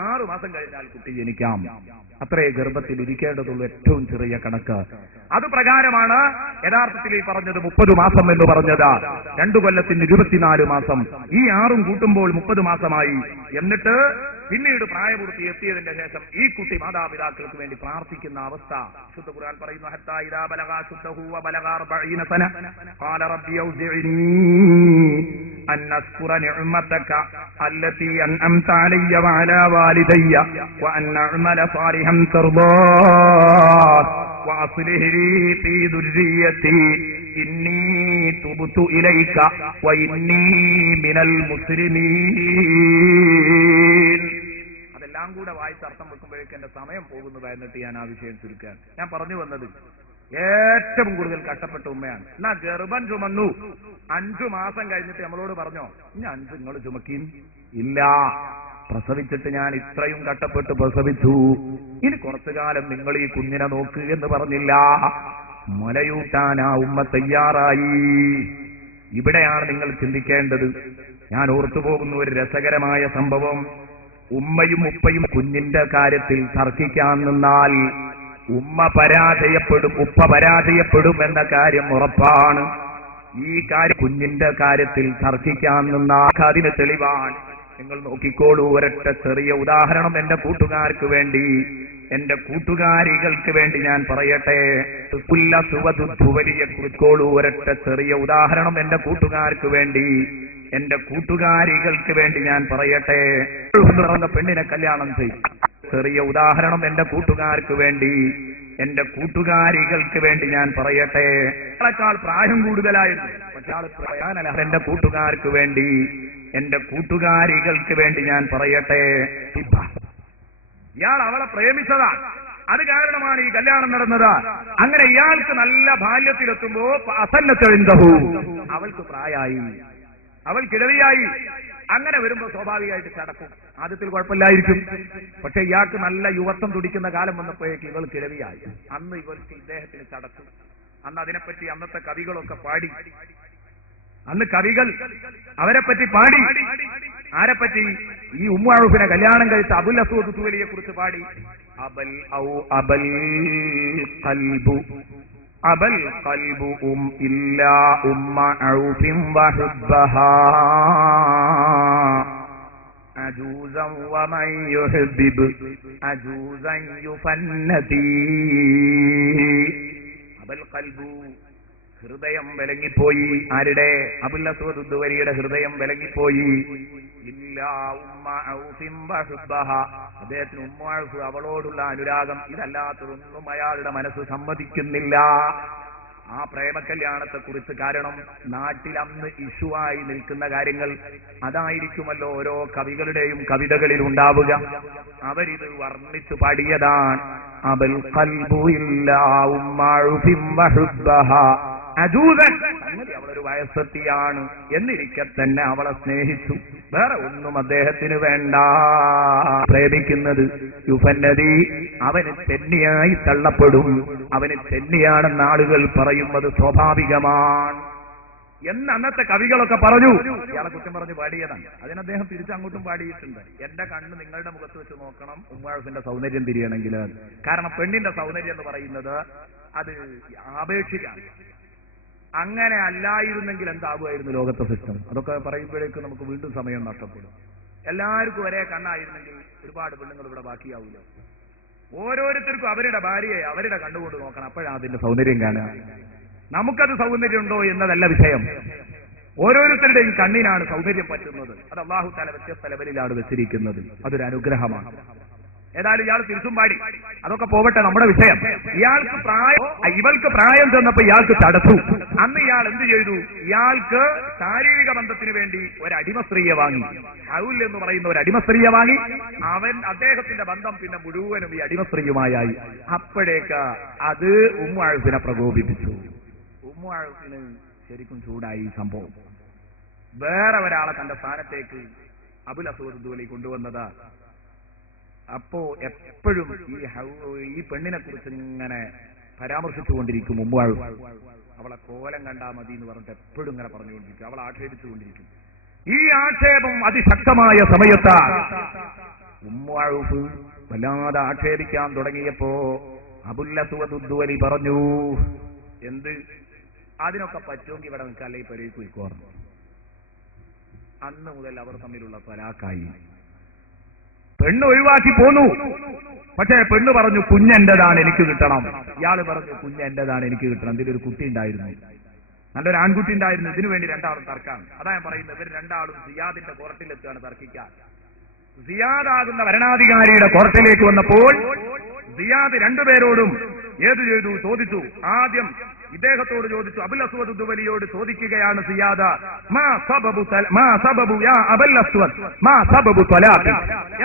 6 മാസം കഴിഞ്ഞാൽ കുട്ടി ജനിക്കാം. അത്രേ ഗർഭത്തിൽ ഇരിക്കേണ്ടതുള്ളൂ, ഏറ്റവും ചെറിയ കണക്ക്. അത് പ്രകാരമാണ് യഥാർത്ഥത്തിൽ ഈ പറഞ്ഞത് 30 മാസം എന്ന് പറഞ്ഞത്. 2 കൊല്ലത്തിന് 24 മാസം. ഈ 6ഉം കൂട്ടുമ്പോൾ 30 മാസമായി. എന്നിട്ട് പിന്നീട് പ്രായപൂർത്തി എത്തിയതിന്റെ ശേഷം ഈ കുട്ടി മാതാപിതാക്കൾക്ക് വേണ്ടി പ്രാർത്ഥിക്കുന്ന അവസ്ഥ ശുദ്ധ ഖുർആൻ പറയുന്നു. ഹത്താ ഇദാ ബലഗാ ശുദ്ധഹു വബലഗാ 40 സന ഖാല റബ്ബി ഔസിഇനി അൻ അസ്കുറ നിഅമതക അല്ലതി അൻഅംത അലയ്യ വഅലാ വാലിദയ്യ വഅൻ അഅമല സാലിഹൻ തർദാ വഅസ്ലിഹ് ലീ ഫീ ദുർരിയതി ഇന്നി തുബ്തു ഇലൈക വഇന്നി മിനൽ മുസ്ലിമീൻ. അതെല്ലാം കൂടെ വായിച്ച് അർത്ഥം വെക്കുമ്പോഴേക്കും എന്റെ സമയം പോകുന്നത്. എന്നിട്ട് ഞാൻ ആ വിഷയം ചുരുക്കാൻ ഞാൻ പറഞ്ഞു വന്നത്, ഏറ്റവും കൂടുതൽ കഷ്ടപ്പെട്ട ഉമ്മയാണ്. എന്നാ ഗർഭം ചുമന്നു 5 മാസം കഴിഞ്ഞിട്ട് നമ്മളോട് പറഞ്ഞോ ഇനി 5 നിങ്ങൾ ചുമക്കും? ഇല്ല. പ്രസവിച്ചിട്ട് ഞാൻ ഇത്രയും കഷ്ടപ്പെട്ട് പ്രസവിച്ചു, ഇനി കുറച്ചു കാലം നിങ്ങൾ ഈ കുഞ്ഞിനെ നോക്ക് എന്ന് പറഞ്ഞില്ല. മുലയൂട്ടാൻ ആ ഉമ്മ തയ്യാറായി. ഇവിടെയാണ് നിങ്ങൾ ചിന്തിക്കേണ്ടത്. ഞാൻ ഓർത്തുപോകുന്ന ഒരു രസകരമായ സംഭവം. ഉമ്മയും ഉപ്പയും കുഞ്ഞിന്റെ കാര്യത്തിൽ തർക്കിക്കാൻ നിന്നാൽ ഉമ്മ പരാജയപ്പെടും, ഉപ്പ പരാജയപ്പെടും എന്ന കാര്യം ഉറപ്പാണ്. ഈ കാര്യം കുഞ്ഞിന്റെ കാര്യത്തിൽ തർക്കിക്കാൻ നിന്നാൽ അതിന് തെളിവാണ്. നിങ്ങൾ നോക്കിക്കോളൂ. ഒരൊറ്റ ചെറിയ ഉദാഹരണം എന്റെ കൂട്ടുകാർക്ക് വേണ്ടി, എന്റെ കൂട്ടുകാരികൾക്ക് വേണ്ടി ഞാൻ പറയട്ടെ. വലിയെ കുറിച്ചോളൂ. ഒരൊറ്റ ചെറിയ ഉദാഹരണം എന്റെ കൂട്ടുകാർക്ക് വേണ്ടി, എന്റെ കൂട്ടുകാരികൾക്ക് വേണ്ടി ഞാൻ പറയട്ടെ. പെണ്ണിനെ കല്യാണം ചെയ്യും. ചെറിയ ഉദാഹരണം എന്റെ കൂട്ടുകാർക്ക് വേണ്ടി, എന്റെ കൂട്ടുകാരികൾക്ക് വേണ്ടി ഞാൻ പറയട്ടെ. ളെക്കാൾ പ്രായം കൂടുതലായിരുന്നു, പക്ഷെ ആൾ പറയാനല്ല. എന്റെ കൂട്ടുകാർക്ക് വേണ്ടി, എന്റെ കൂട്ടുകാരികൾക്ക് വേണ്ടി ഞാൻ പറയട്ടെ. ഇയാൾ അവളെ പ്രേമിച്ചതാ, അത് കാരണമാണ് ഈ കല്യാണം നടന്നത്. അങ്ങനെ ഇയാൾക്ക് നല്ല ബാല്യത്തിലെത്തുമ്പോ അസന്നത്തെഴുന്തഹു, അവൾക്ക് പ്രായമായി, അവൾ കിഴവിയായി. അങ്ങനെ വരുമ്പോൾ സ്വാഭാവികമായിട്ട് ചടക്കും. ആദ്യത്തിൽ കുഴപ്പമില്ലായിരിക്കും. പക്ഷെ ഇയാൾക്ക് നല്ല യുവത്വം തുടിക്കുന്ന കാലം വന്നപ്പോഴേക്ക് ഇവൾ കിഴവിയായി. അന്ന് ഇവൾക്ക് ഇദ്ദേഹത്തിന് ചടച്ചു. അന്ന് അതിനെപ്പറ്റി അന്നത്തെ കവികളൊക്കെ പാടി. അന്ന് കവികൾ അവരെപ്പറ്റി പാടി. ആരെപ്പറ്റി? ഈ ഉമ്മുഅഊഫിനെ കല്യാണം കഴിച്ച അബുൽ അസ്വദ് ദുവലിയെ കുറിച്ച് പാടി. അബൽ ഖൽബു ഇല്ലാ ഉമ്മ ഔഫിൻ വഹബ്ബഹാ അജൂസൻ വമൻ യുഹിബ്ബു അജൂസൻ യുഫന്നതി. അബൽ ഖൽബു, ഹൃദയം വിലങ്ങിപ്പോയി. ആരുടെ? അബുൽ അസ്വദ് ദുവലിയുടെ ഹൃദയം വിലങ്ങിപ്പോയി. ഇല്ലാ ഉമ്മ ഔഫിൻ വഹബ്ബഹാ, അദ്ദേഹത്തിന് ഉമ്മ ഔഫ് അവളോടുള്ള അനുരാഗം, ഇതല്ലാത്തതൊന്നും അയാളുടെ മനസ്സ് സമ്മതിക്കുന്നില്ല. ആ പ്രേമകല്യാണത്തെ കുറിച്ച്, കാരണം നാട്ടിൽ അന്ന് ഇഷ്യൂവായി നിൽക്കുന്ന കാര്യങ്ങൾ അതായിരിക്കുമല്ലോ ഓരോ കവികളുടെയും കവിതകളിൽ ഉണ്ടാവുക. അവരിത് വർണ്ണിച്ചു പാടിയതാണ്. അബൽ ഖൽബു ഇല്ലാ ഉമ്മ ഔഫിൻ വഹബ്ബഹാ അജൂസൻ, സംഗതി അവളൊരു വയസ്സെത്തിയാണ്, എന്നിരിക്കെ തന്നെ അവളെ സ്നേഹിച്ചു. വേറെ ഒന്നും അദ്ദേഹത്തിന് വേണ്ട. പ്രേമിക്കുന്നത് യുഫന്നതി, അവന് തെന്നിയായി തള്ളപ്പെടും. അവന് തെന്നിയാണെന്ന് ആളുകൾ പറയുന്നത് സ്വാഭാവികമാണ് എന്ന് അന്നത്തെ കവികളൊക്കെ പറഞ്ഞു. ഇയാളെ കുറ്റം പറഞ്ഞ് പാടിയതാണ്. അതിന് അദ്ദേഹം തിരിച്ചങ്ങോട്ടും പാടിയിട്ടുണ്ട്. എന്റെ കണ്ണ് നിങ്ങളുടെ മുഖത്ത് വെച്ച് നോക്കണം ഉമ്മുഅഊഫിന്റെ സൗന്ദര്യം തിരിയണമെങ്കിൽ. കാരണം പെണ്ണിന്റെ സൗന്ദര്യം എന്ന് പറയുന്നത് അത് ആപേക്ഷിക്കാണ്. അങ്ങനെ അല്ലായിരുന്നെങ്കിൽ എന്താകുമായിരുന്നു ലോകത്തെ സിസ്റ്റം? അതൊക്കെ പറയുമ്പോഴേക്കും നമുക്ക് വീണ്ടും സമയം നഷ്ടപ്പെടും. എല്ലാവർക്കും ഒരേ കണ്ണായിരുന്നെങ്കിൽ ഒരുപാട് പെണ്ണുങ്ങൾ ഇവിടെ ബാക്കിയാവില്ല. ഓരോരുത്തർക്കും അവരുടെ ഭാര്യയെ അവരുടെ കണ്ണുകൊണ്ട് നോക്കണം. അപ്പോഴാണ് അതിന്റെ സൗന്ദര്യം കാണുക. നമുക്കത് സൗന്ദര്യം ഉണ്ടോ എന്നതല്ല വിഷയം. ഓരോരുത്തരുടെയും കണ്ണിനാണ് സൗന്ദര്യം പറ്റുന്നത്. അത് അല്ലാഹു തആല വ്യത്യസ്ത ലെവലിലാണ് വെച്ചിരിക്കുന്നത്. അതൊരു അനുഗ്രഹമാണ്. ഏതായാലും ഇയാൾ തിരിച്ചും പാടി. അതൊക്കെ പോകട്ടെ, നമ്മുടെ വിഷയം. ഇവൾക്ക് പ്രായം ചെന്നപ്പോ ഇയാൾക്ക് ചടച്ചു. അന്ന് ഇയാൾ എന്ത് ചെയ്തു? ഇയാൾക്ക് ശാരീരിക ബന്ധത്തിന് വേണ്ടി ഒരു അടിമസ്ത്രീയെ വാങ്ങി. ഹൗൽ എന്ന് പറയുന്ന ഒരു അടിമസ്ത്രീയെ വാങ്ങി. അദ്ദേഹത്തിന്റെ ബന്ധം പിന്നെ മുഴുവനും ഈ അടിമസ്ത്രീയുമായായി. അപ്പോഴേക്ക് അത് ഉമ്മുഅഊഫിനെ പ്രകോപിപ്പിച്ചു. ഉമ്മുഅഊഫിന് ശരിക്കും ചൂടായി ഈ സംഭവം. വേറെ ഒരാളെ തന്റെ സ്ഥാനത്തേക്ക് അബുൽ അസ്വദ് ദുവലി കൊണ്ടുവന്നത്. അപ്പോ എപ്പോഴും ഈ പെണ്ണിനെ കുറിച്ച് ഇങ്ങനെ പരാമർശിച്ചുകൊണ്ടിരിക്കും ഉമ്മുഅഊഫ്. അവളെ കോലം കണ്ടാ മതി എന്ന് പറഞ്ഞിട്ട് എപ്പോഴും ഇങ്ങനെ പറഞ്ഞുകൊണ്ടിരിക്കും. അവളെ ആക്ഷേപിച്ചുകൊണ്ടിരിക്കും. ഈ ആക്ഷേപം അതിശക്തമായ സമയത്താണ് ഉമ്മുഅഊഫ് വല്ലാതെ ആക്ഷേപിക്കാൻ തുടങ്ങിയപ്പോ അബുൽ അസ്വദ് ദുവലി പറഞ്ഞു, എന്ത്? അതിനൊക്കെ പറ്റുമെങ്കിൽ ഇവിടെ നിൽക്കുക, അല്ലെങ്കിൽ പെരേക്ക് പോയിക്കോർന്നു. അന്ന് മുതൽ അവർ തമ്മിലുള്ള തലാഖായി. പെണ്ണ് ഒഴിവാക്കി പോന്നു. പക്ഷേ പെണ്ണ് പറഞ്ഞു കുഞ്ഞെന്റേതാണ്, എനിക്ക് കിട്ടണം. ഇയാള് പറഞ്ഞു കുഞ്ഞെന്റേതാണ്, എനിക്ക് കിട്ടണം. ഇതിലൊരു കുട്ടി ഉണ്ടായിരുന്നു, നല്ലൊരു ആൺകുട്ടി ഉണ്ടായിരുന്നു. ഇതിനു വേണ്ടി രണ്ടാളും തർക്കാണ്. അതാ ഞാൻ പറയുന്നത്. ഇവർ രണ്ടാളും സിയാദിന്റെ കോർട്ടിലെത്തുകയാണ് തർക്കിക്കാൻ. സിയാദാകുന്ന ഭരണാധികാരിയുടെ കോർട്ടിലേക്ക് വന്നപ്പോൾ സിയാദ് രണ്ടുപേരോടും ഏത് ചെയ്തു? ചോദിച്ചു. ആദ്യം ഇദ്ദേഹത്തോട് ചോദിച്ചു. അബുൽ അസ്വദ് ദുവലിയോട് ചോദിക്കുകയാണ് സിയാദ,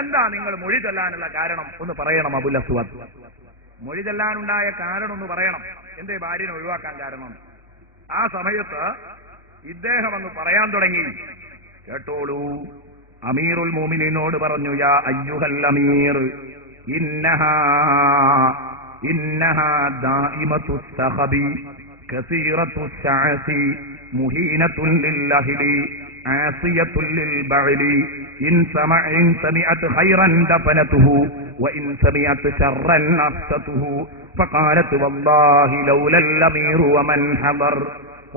എന്താ നിങ്ങൾ മൊഴി ചൊല്ലാനുള്ള കാരണം ഒന്ന് പറയണം അബുൽ അസ്വദ്. മൊഴി ചൊല്ലാനുണ്ടായ കാരണം ഒന്ന് പറയണം. എന്തേ ഭാര്യനെ ഒഴിവാക്കാൻ കാരണം? ആ സമയത്ത് ഇദ്ദേഹം അങ്ങ് പറയാൻ തുടങ്ങി. കേട്ടോളൂ. അമീറുൽ മുഅ്മിനീനോട് പറഞ്ഞു, യാ അയ്യുഹൽ അമീർ ഇന്നഹാ ദായിമതു സഖബി കസീറതു സഅസി മുഹീനത്തുൻ ലില്ലഹ്ലി ആസിയത്തുൻ ലിൽബഅലി ഇൻ സമിഅത് ഖൈറൻ ദഫനതുഹു വഇൻ സമിഅത് ശർറൻ അഫ്സതുഹു ഫഖാലത് വല്ലാഹി ലൗലൽ അമീർ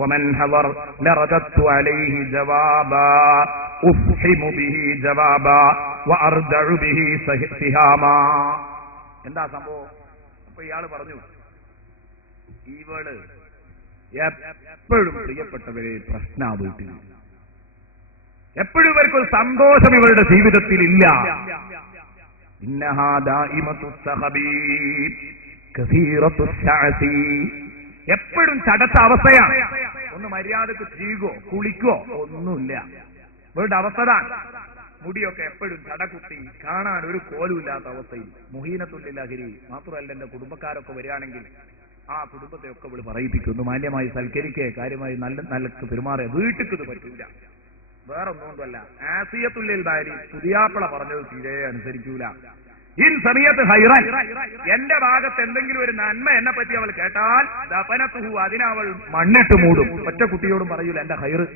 ومن حضر لرددت عليه جوابا أفحم به جوابا وأردع به سهاما. എന്താ സംഭവം? അപ്പൊ ഇയാള് പറഞ്ഞു, ഇവള് എപ്പോഴും പ്രിയപ്പെട്ടവരെ പ്രശ്ന വീട്ടിൽ, എപ്പോഴും ഇവർക്കൊരു സന്തോഷം ഇവരുടെ ജീവിതത്തിൽ ഇല്ല. ഇന്നഹാ ദായിമതു സഖബി കസീറതു സഅസി, എപ്പോഴും ചടച്ച അവസ്ഥയാണ്. ഒന്ന് മര്യാദക്ക് ചെയ്യുകയോ കുളിക്കോ ഒന്നുമില്ല. ഇവരുടെ അവസ്ഥതാണ്. മുടിയൊക്കെ എപ്പോഴും ചടകുത്തി, കാണാൻ ഒരു കോലുമില്ലാത്ത അവസ്ഥയിൽ. മുഹീനത്തുൽ ലഹരി. മാത്രമല്ല എന്റെ കുടുംബക്കാരൊക്കെ വരികയാണെങ്കിൽ ആ കുടുംബത്തെയൊക്കെ ഇവിടെ പറയിപ്പിക്കുന്നു. മാന്യമായി സൽക്കരിക്കുക, കാര്യമായി നല്ല പെരുമാറുക. വീട്ടിൽ ഇത് പറ്റില്ല. വേറെ ഒന്നുകൊണ്ടല്ല. ആസിയത്തുല്ലിൽ ബാരി പുതിയാപ്പിള പറഞ്ഞത് തീരെ അനുസരിക്കൂല. ഇൻ സമയത്ത് ഹൈറൻ, എന്റെ ഭാഗത്ത് എന്തെങ്കിലും ഒരു നന്മ എന്നെ പറ്റി അവൾ കേട്ടാൽ ദഫനത്തുഹു, അതിനവൾ മണ്ണിട്ട് മൂടും. ഒറ്റ കുട്ടിയോടും പറയൂല എന്റെ ഹൈറ്.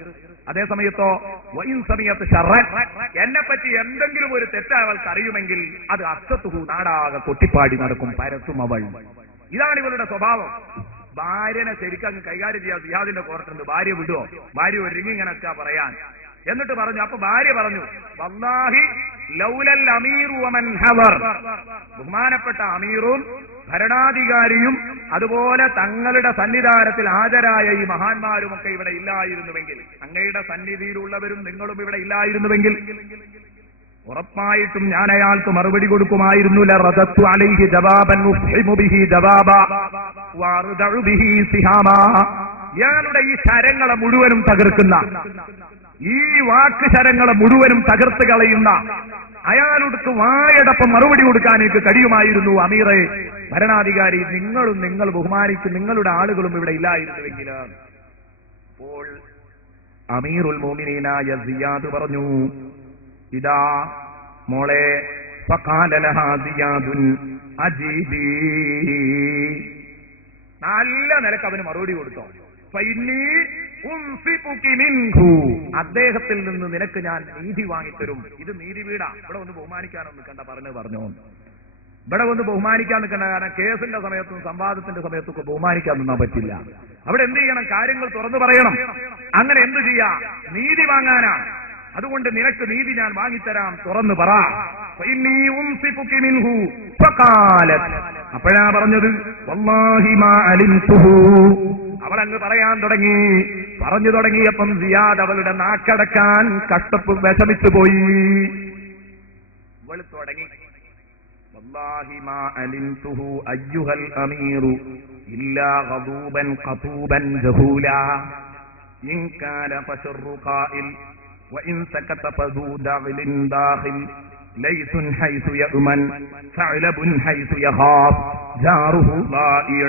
അതേ സമയത്തോ വൈൻ സമയത്ത് ഷർറൻ, എന്നെ പറ്റി എന്തെങ്കിലും ഒരു തെറ്റ് അവൾക്ക് അറിയുമെങ്കിൽ അത് അസ്സത്തുഹു, നാടാകെ കൊട്ടിപ്പാടി നടക്കും, പരത്തും അവൾ. ഇതാണ് ഇവളുടെ സ്വഭാവം. ഭാര്യനെ ശരിക്കും അങ്ങ് കൈകാര്യം ചെയ്യാൻ സിയാദിന്റെ കോർട്ടുണ്ട്. ഭാര്യ വിടുവോ? ഭാര്യ ഒരുങ്ങിങ്ങനൊക്കെ പറയാൻ. എന്നിട്ട് പറഞ്ഞു, അപ്പൊ ഭാര്യ പറഞ്ഞു, വല്ലാഹി ലൗലൽ അമീറു വമൻ ഹദർ, ബഹുമാനപ്പെട്ട അമീറും ഭരണാധികാരിയും അതുപോലെ തങ്ങളുടെ സന്നിധാനത്തിൽ ഹാജരായ ഈ മഹാന്മാരുമൊക്കെ ഇവിടെ ഇല്ലായിരുന്നുവെങ്കിൽ, അങ്ങയുടെ സന്നിധിയിലുള്ളവരും നിങ്ങളും ഇവിടെ ഇല്ലായിരുന്നുവെങ്കിൽ ഉറപ്പായിട്ടും ഞാൻ അയാൾക്ക് മറുപടി കൊടുക്കുമായിരുന്നു. ലറദത്തു അലൈഹി ജവാബൻ ഉഫ്ഹിമു ബിഹി ജവാബ വഅർദഉ ബിഹി സിഹാമാ. ഇയാളുടെ ഈ ശരങ്ങളെ മുഴുവനും തകർക്കുന്ന, ഈ വാക്ക് ശരങ്ങളെ മുഴുവനും തകർത്ത് കളയുന്ന അയാളോട് വായടപ്പം മറുപടി കൊടുക്കാൻ എനിക്ക് കഴിയുമായിരുന്നു അമീറെ, ഭരണാധികാരി. നിങ്ങൾ ബഹുമാനിക്കും നിങ്ങളുടെ ആളുകളും ഇവിടെ ഇല്ലായിരുന്നുവെങ്കിൽ. അപ്പോൾ അമീറുൽ മോമിനീനായ സിയാദ് പറഞ്ഞു, ഇതാ മോളെ, ഫഖാല ലഹാ സിയാദുൻ അജീബി, നല്ല നിലക്ക് അവന് മറുപടി കൊടുത്തോ. ഫൈനി ഉൻഫിഖുകി മിൻഹു, അദ്ദേഹത്തിൽ നിന്ന് നിനക്ക് ഞാൻ നീതി വാങ്ങിത്തരും. ഇത് നീതി വീടാ, ഇവിടെ ഒന്ന് ബഹുമാനിക്കാനൊന്നും നിൽക്കണ്ട, പറഞ്ഞു ഇവിടെ ഒന്ന് ബഹുമാനിക്കാൻ നിൽക്കണ്ട. കാരണം കേസിന്റെ സമയത്തും സംവാദത്തിന്റെ സമയത്തൊക്കെ ബഹുമാനിക്കാൻ നിന്നാൻ പറ്റില്ല. അവിടെ എന്ത് ചെയ്യണം? കാര്യങ്ങൾ തുറന്നു പറയണം. അങ്ങനെ എന്ത് ചെയ്യാ? നീതി വാങ്ങാനാണ്. അതുകൊണ്ട് നിനക്ക് നീതി ഞാൻ വാങ്ങിത്തരാം, തുറന്നു പറ. അപ്പോഴാ പറഞ്ഞത്, വല്ലാഹി മാ അലിംതുഹു. അവളങ്ങ് പറയാൻ തുടങ്ങി. പറഞ്ഞു തുടങ്ങിയപ്പം സിയാദ് അവളുടെ നാക്കടക്കാൻ വിഷമിച്ചു പോയി. അവൾ തുടങ്ങി, വല്ലാഹി മാ അലിംതുഹു അയ്യുഹൽ അമീറു ഇല്ലാ ഗദൂബൻ ഖതൂബൻ ജഹൂലാ ഇൻ കാന ഫശറു ഖാഇൽ وإن سكت فذو داخل داخل ليس حيث يؤمن ثعلب حيث يخاف جاره ضائع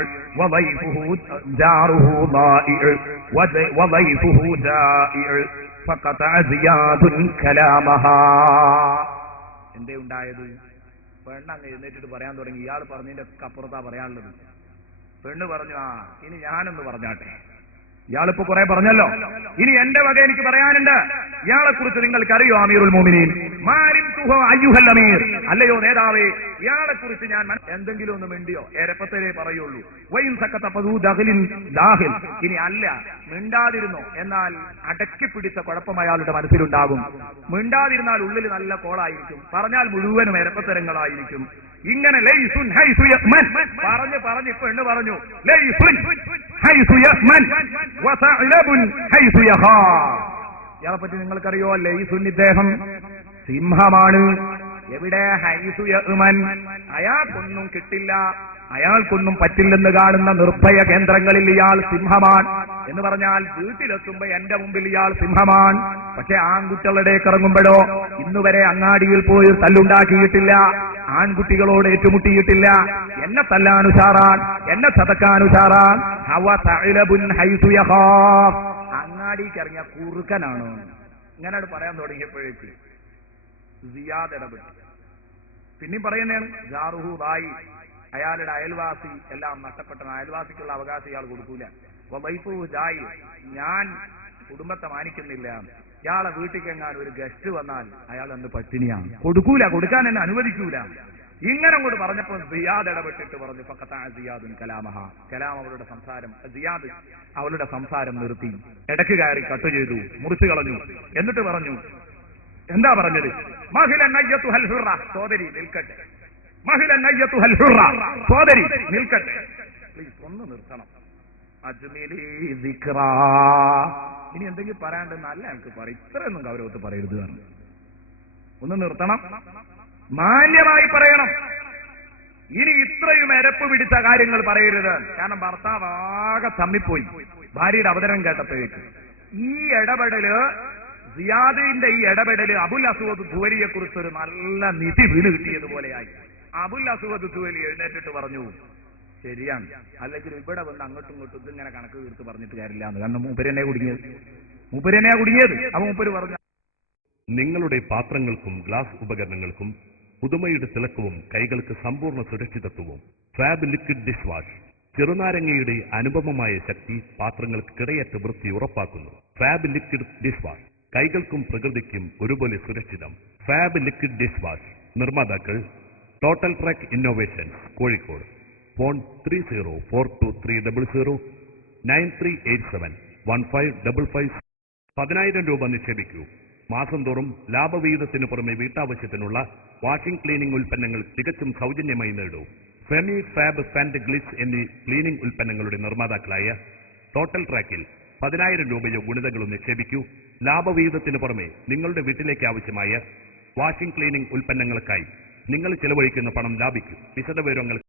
وضيفه جائع فقطع زياد كلامها. എന്തേ ഉണ്ടായത്? പെണ്ണങ്ങ് എഴുന്നേറ്റിട്ട് പറയാൻ തുടങ്ങി. ഇയാൾ പറഞ്ഞതിന്റെ ഒക്കെ അപ്പുറത്താ പറയാനുള്ളത്. പെണ്ണ് പറഞ്ഞു, ആ ഇനി ഞാനൊന്ന് പറഞ്ഞാട്ടെ. ഇയാളിപ്പോ കുറെ പറഞ്ഞല്ലോ, ഇനി എന്റെ വക എനിക്ക് പറയാനുണ്ട്. ഇയാളെ കുറിച്ച് നിങ്ങൾക്കറിയോ അമീറുൽ മോമിനീൻ? അയ്യുഹൽ അമീർ, അല്ലയോ നേതാവേ, ഇയാളെ കുറിച്ച് ഞാൻ എന്തെങ്കിലും ഒന്ന് മിണ്ടിയോ? എരപ്പത്തരേ പറയുള്ളൂ. വൈൻ സക്കത്ത ഫദൂ ദഖിലിൻ ദാഖിൽ, ഇനി അല്ല മിണ്ടാതിരുന്നോ, എന്നാൽ അടക്കി പിടിച്ച കുഴപ്പം അയാളുടെ മനസ്സിലുണ്ടാകും. മിണ്ടാതിരുന്നാൽ ഉള്ളിൽ നല്ല കോളായിരിക്കും, പറഞ്ഞാൽ മുഴുവനും എരപ്പത്തരങ്ങളായിരിക്കും. ഇങ്ങനെ ലൈസുൻ ഹൈസു യഅ്മൻ പറഞ്ഞു പെണ്ണ് പറഞ്ഞു, ലൈസുൻ ഹൈസു യഅ്മൻ വസഅലബുൻ ഹൈസു യഖാഫ്. ഇയാളെ പറ്റി നിങ്ങൾക്കറിയോ? ലൈസുൻ, ഇദ്ദേഹം സിംഹമാണ്. എവിടെ? ഹൈസു യഅ്മൻ, അയാൾക്കൊന്നും കിട്ടില്ല, അയാൾക്കൊന്നും പറ്റില്ലെന്ന് കാണുന്ന നിർഭയ കേന്ദ്രങ്ങളിൽ ഇയാൾ സിംഹമാണ്. എന്ന് പറഞ്ഞാൽ വീട്ടിലെത്തുമ്പോ എന്റെ മുമ്പിൽ ഇയാൾ സിംഹമാണ്. പക്ഷെ ആൺകുട്ടികളുടേക്ക് ഇറങ്ങുമ്പോഴോ ഇന്നുവരെ അങ്ങാടിയിൽ പോയി തല്ലുണ്ടാക്കിയിട്ടില്ല, ആൺകുട്ടികളോട് ഏറ്റുമുട്ടിയിട്ടില്ല. എന്നെ തല്ലാനുഷാറാൻ, എന്നെ ചതക്കാനുഷാറാൻ. അങ്ങാടിക്ക് ഇറങ്ങിയ കുറുക്കനാണ്. ഇങ്ങനെ പറയാൻ തുടങ്ങിയപ്പോഴേക്ക് സിയാദ് ഇടപെട്ടു. പിന്നെയും പറയുന്നതാണ്, ജാറുഹു റായി, അയാളുടെ അയൽവാസി എല്ലാം നഷ്ടപ്പെട്ട അയൽവാസിക്കുള്ള അവകാശം ഇയാൾ കൊടുക്കൂല. ഞാൻ കുടുംബത്തെ മാനിക്കുന്നില്ല. ഇയാളെ വീട്ടിലെങ്ങാൻ ഒരു ഗസ്റ്റ് വന്നാൽ അയാൾ അന്ന് പട്ടിണിയാണ്, കൊടുക്കാൻ എന്നെ അനുവദിക്കൂല. ഇങ്ങനെ അങ്ങോട്ട് പറഞ്ഞപ്പോൾ സിയാദ് ഇടപെട്ടിട്ട് പറഞ്ഞു, ഫഖത്താ സിയാദുൻ കലാമഹ, കലാം അവളുടെ സംസാരം, സിയാദ് അവളുടെ സംസാരം നിർത്തി, ഇടക്ക് കയറി കട്ട് ചെയ്തു, മുറിച്ചു കളഞ്ഞു. എന്നിട്ട് പറഞ്ഞു, എന്താ പറഞ്ഞത്? മഹിലൻ അയ്യത്തുഹൽ ഹുറ, സോദരി നിൽക്കട്ടെ. മഹിലൻ അയ്യത്തുഹൽ ഹുറ, സോദരി നിൽക്കട്ടെ. പ്ലീസ് ഒന്ന് നിർത്തണം. അജ്മിലി ദിക്റ, ഇനി എന്തെങ്കിലും പറയാണ്ടെന്ന് അല്ല എനിക്ക് പറയും, ഇത്രയൊന്നും ഗൗരവത്തിൽ പറയരുത് പറഞ്ഞു. ഒന്ന് നിർത്തണം, മാന്യമായി പറയണം. ഇനി ഇത്രയും എരപ്പ് പിടിച്ച കാര്യങ്ങൾ പറയരുത്. കാരണം ഭർത്താവ് ആകെ തമ്മിപ്പോയി ഭാര്യയുടെ അവതരണം കേട്ടപ്പോഴേക്ക്. ഈ ഇടപെടല്, സിയാദിന്റെ ഈ ഇടപെടല് അബുൽ അസ്വദ് ദുവലിയെ കുറിച്ചൊരു നല്ല നിധി വീണ് കിട്ടിയതുപോലെയായി. അബുൽ അസ്വദ് ദുവലി എഴുന്നേറ്റിട്ട് പറഞ്ഞു, ശരിയാണ്, അല്ലെങ്കിൽ ഇവിടെ വന്ന് അങ്ങോട്ടും ഇങ്ങോട്ടും ഇതിങ്ങനെ കണക്ക് തീർത്ത് പറഞ്ഞിട്ട് കാര്യമില്ല എന്ന്. കാരണം മൂപ്പരെന്നെ കുടുങ്ങിയത്. അപ്പൊ മൂപ്പര് പറഞ്ഞു, നിങ്ങളുടെ പാത്രങ്ങൾക്കും ഗ്ലാസ് ഉപകരണങ്ങൾക്കും പുതുമയുടെ തിളക്കവും കൈകൾക്ക് സമ്പൂർണ്ണ സുരക്ഷിതത്വവും. Fab liquid dish wash. ചെറുനാരങ്ങയുടെ അനുപമമായ ശക്തി പാത്രങ്ങൾക്ക് കിടയറ്റ വൃത്തി ഉറപ്പാക്കുന്നു. ഫാബ് ലിക്വിഡ് ഡിഷ് വാഷ് കൈകൾക്കും പ്രകൃതിക്കും ഒരുപോലെ സുരക്ഷിതം. Fab liquid dish wash. നിർമ്മാതാക്കൾ total track innovations, Kozhikode. Phone 304230 93871555. 10,000 രൂപ നിക്ഷേപിക്കൂ. മാസം തോറും ലാഭവിഹിതത്തിനു പുറമെ വീട്ടാവശ്യത്തിനുള്ള വാഷിംഗ് ക്ലീനിംഗ് ഉൽപ്പന്നങ്ങൾ തികച്ചും സൗജന്യമായി നേടൂ. ഫെമി, ഫാബ്, ഫാൻഡ്, ഗ്ലിസ് എന്നീ ക്ലീനിംഗ് ഉൽപ്പന്നങ്ങളുടെ നിർമ്മാതാക്കളായ ടോട്ടൽ ട്രാക്കിൽ 10,000 രൂപയോ ഗുണിതങ്ങളും നിക്ഷേപിക്കൂ. ലാഭവിഹിതത്തിനു പുറമെ നിങ്ങളുടെ വീട്ടിലേക്ക് ആവശ്യമായ വാഷിംഗ് ക്ലീനിംഗ് ഉൽപ്പന്നങ്ങൾക്കായി നിങ്ങൾ ചെലവഴിക്കുന്ന പണം ലാഭിക്കും. വിശദവിവരങ്ങൾക്ക്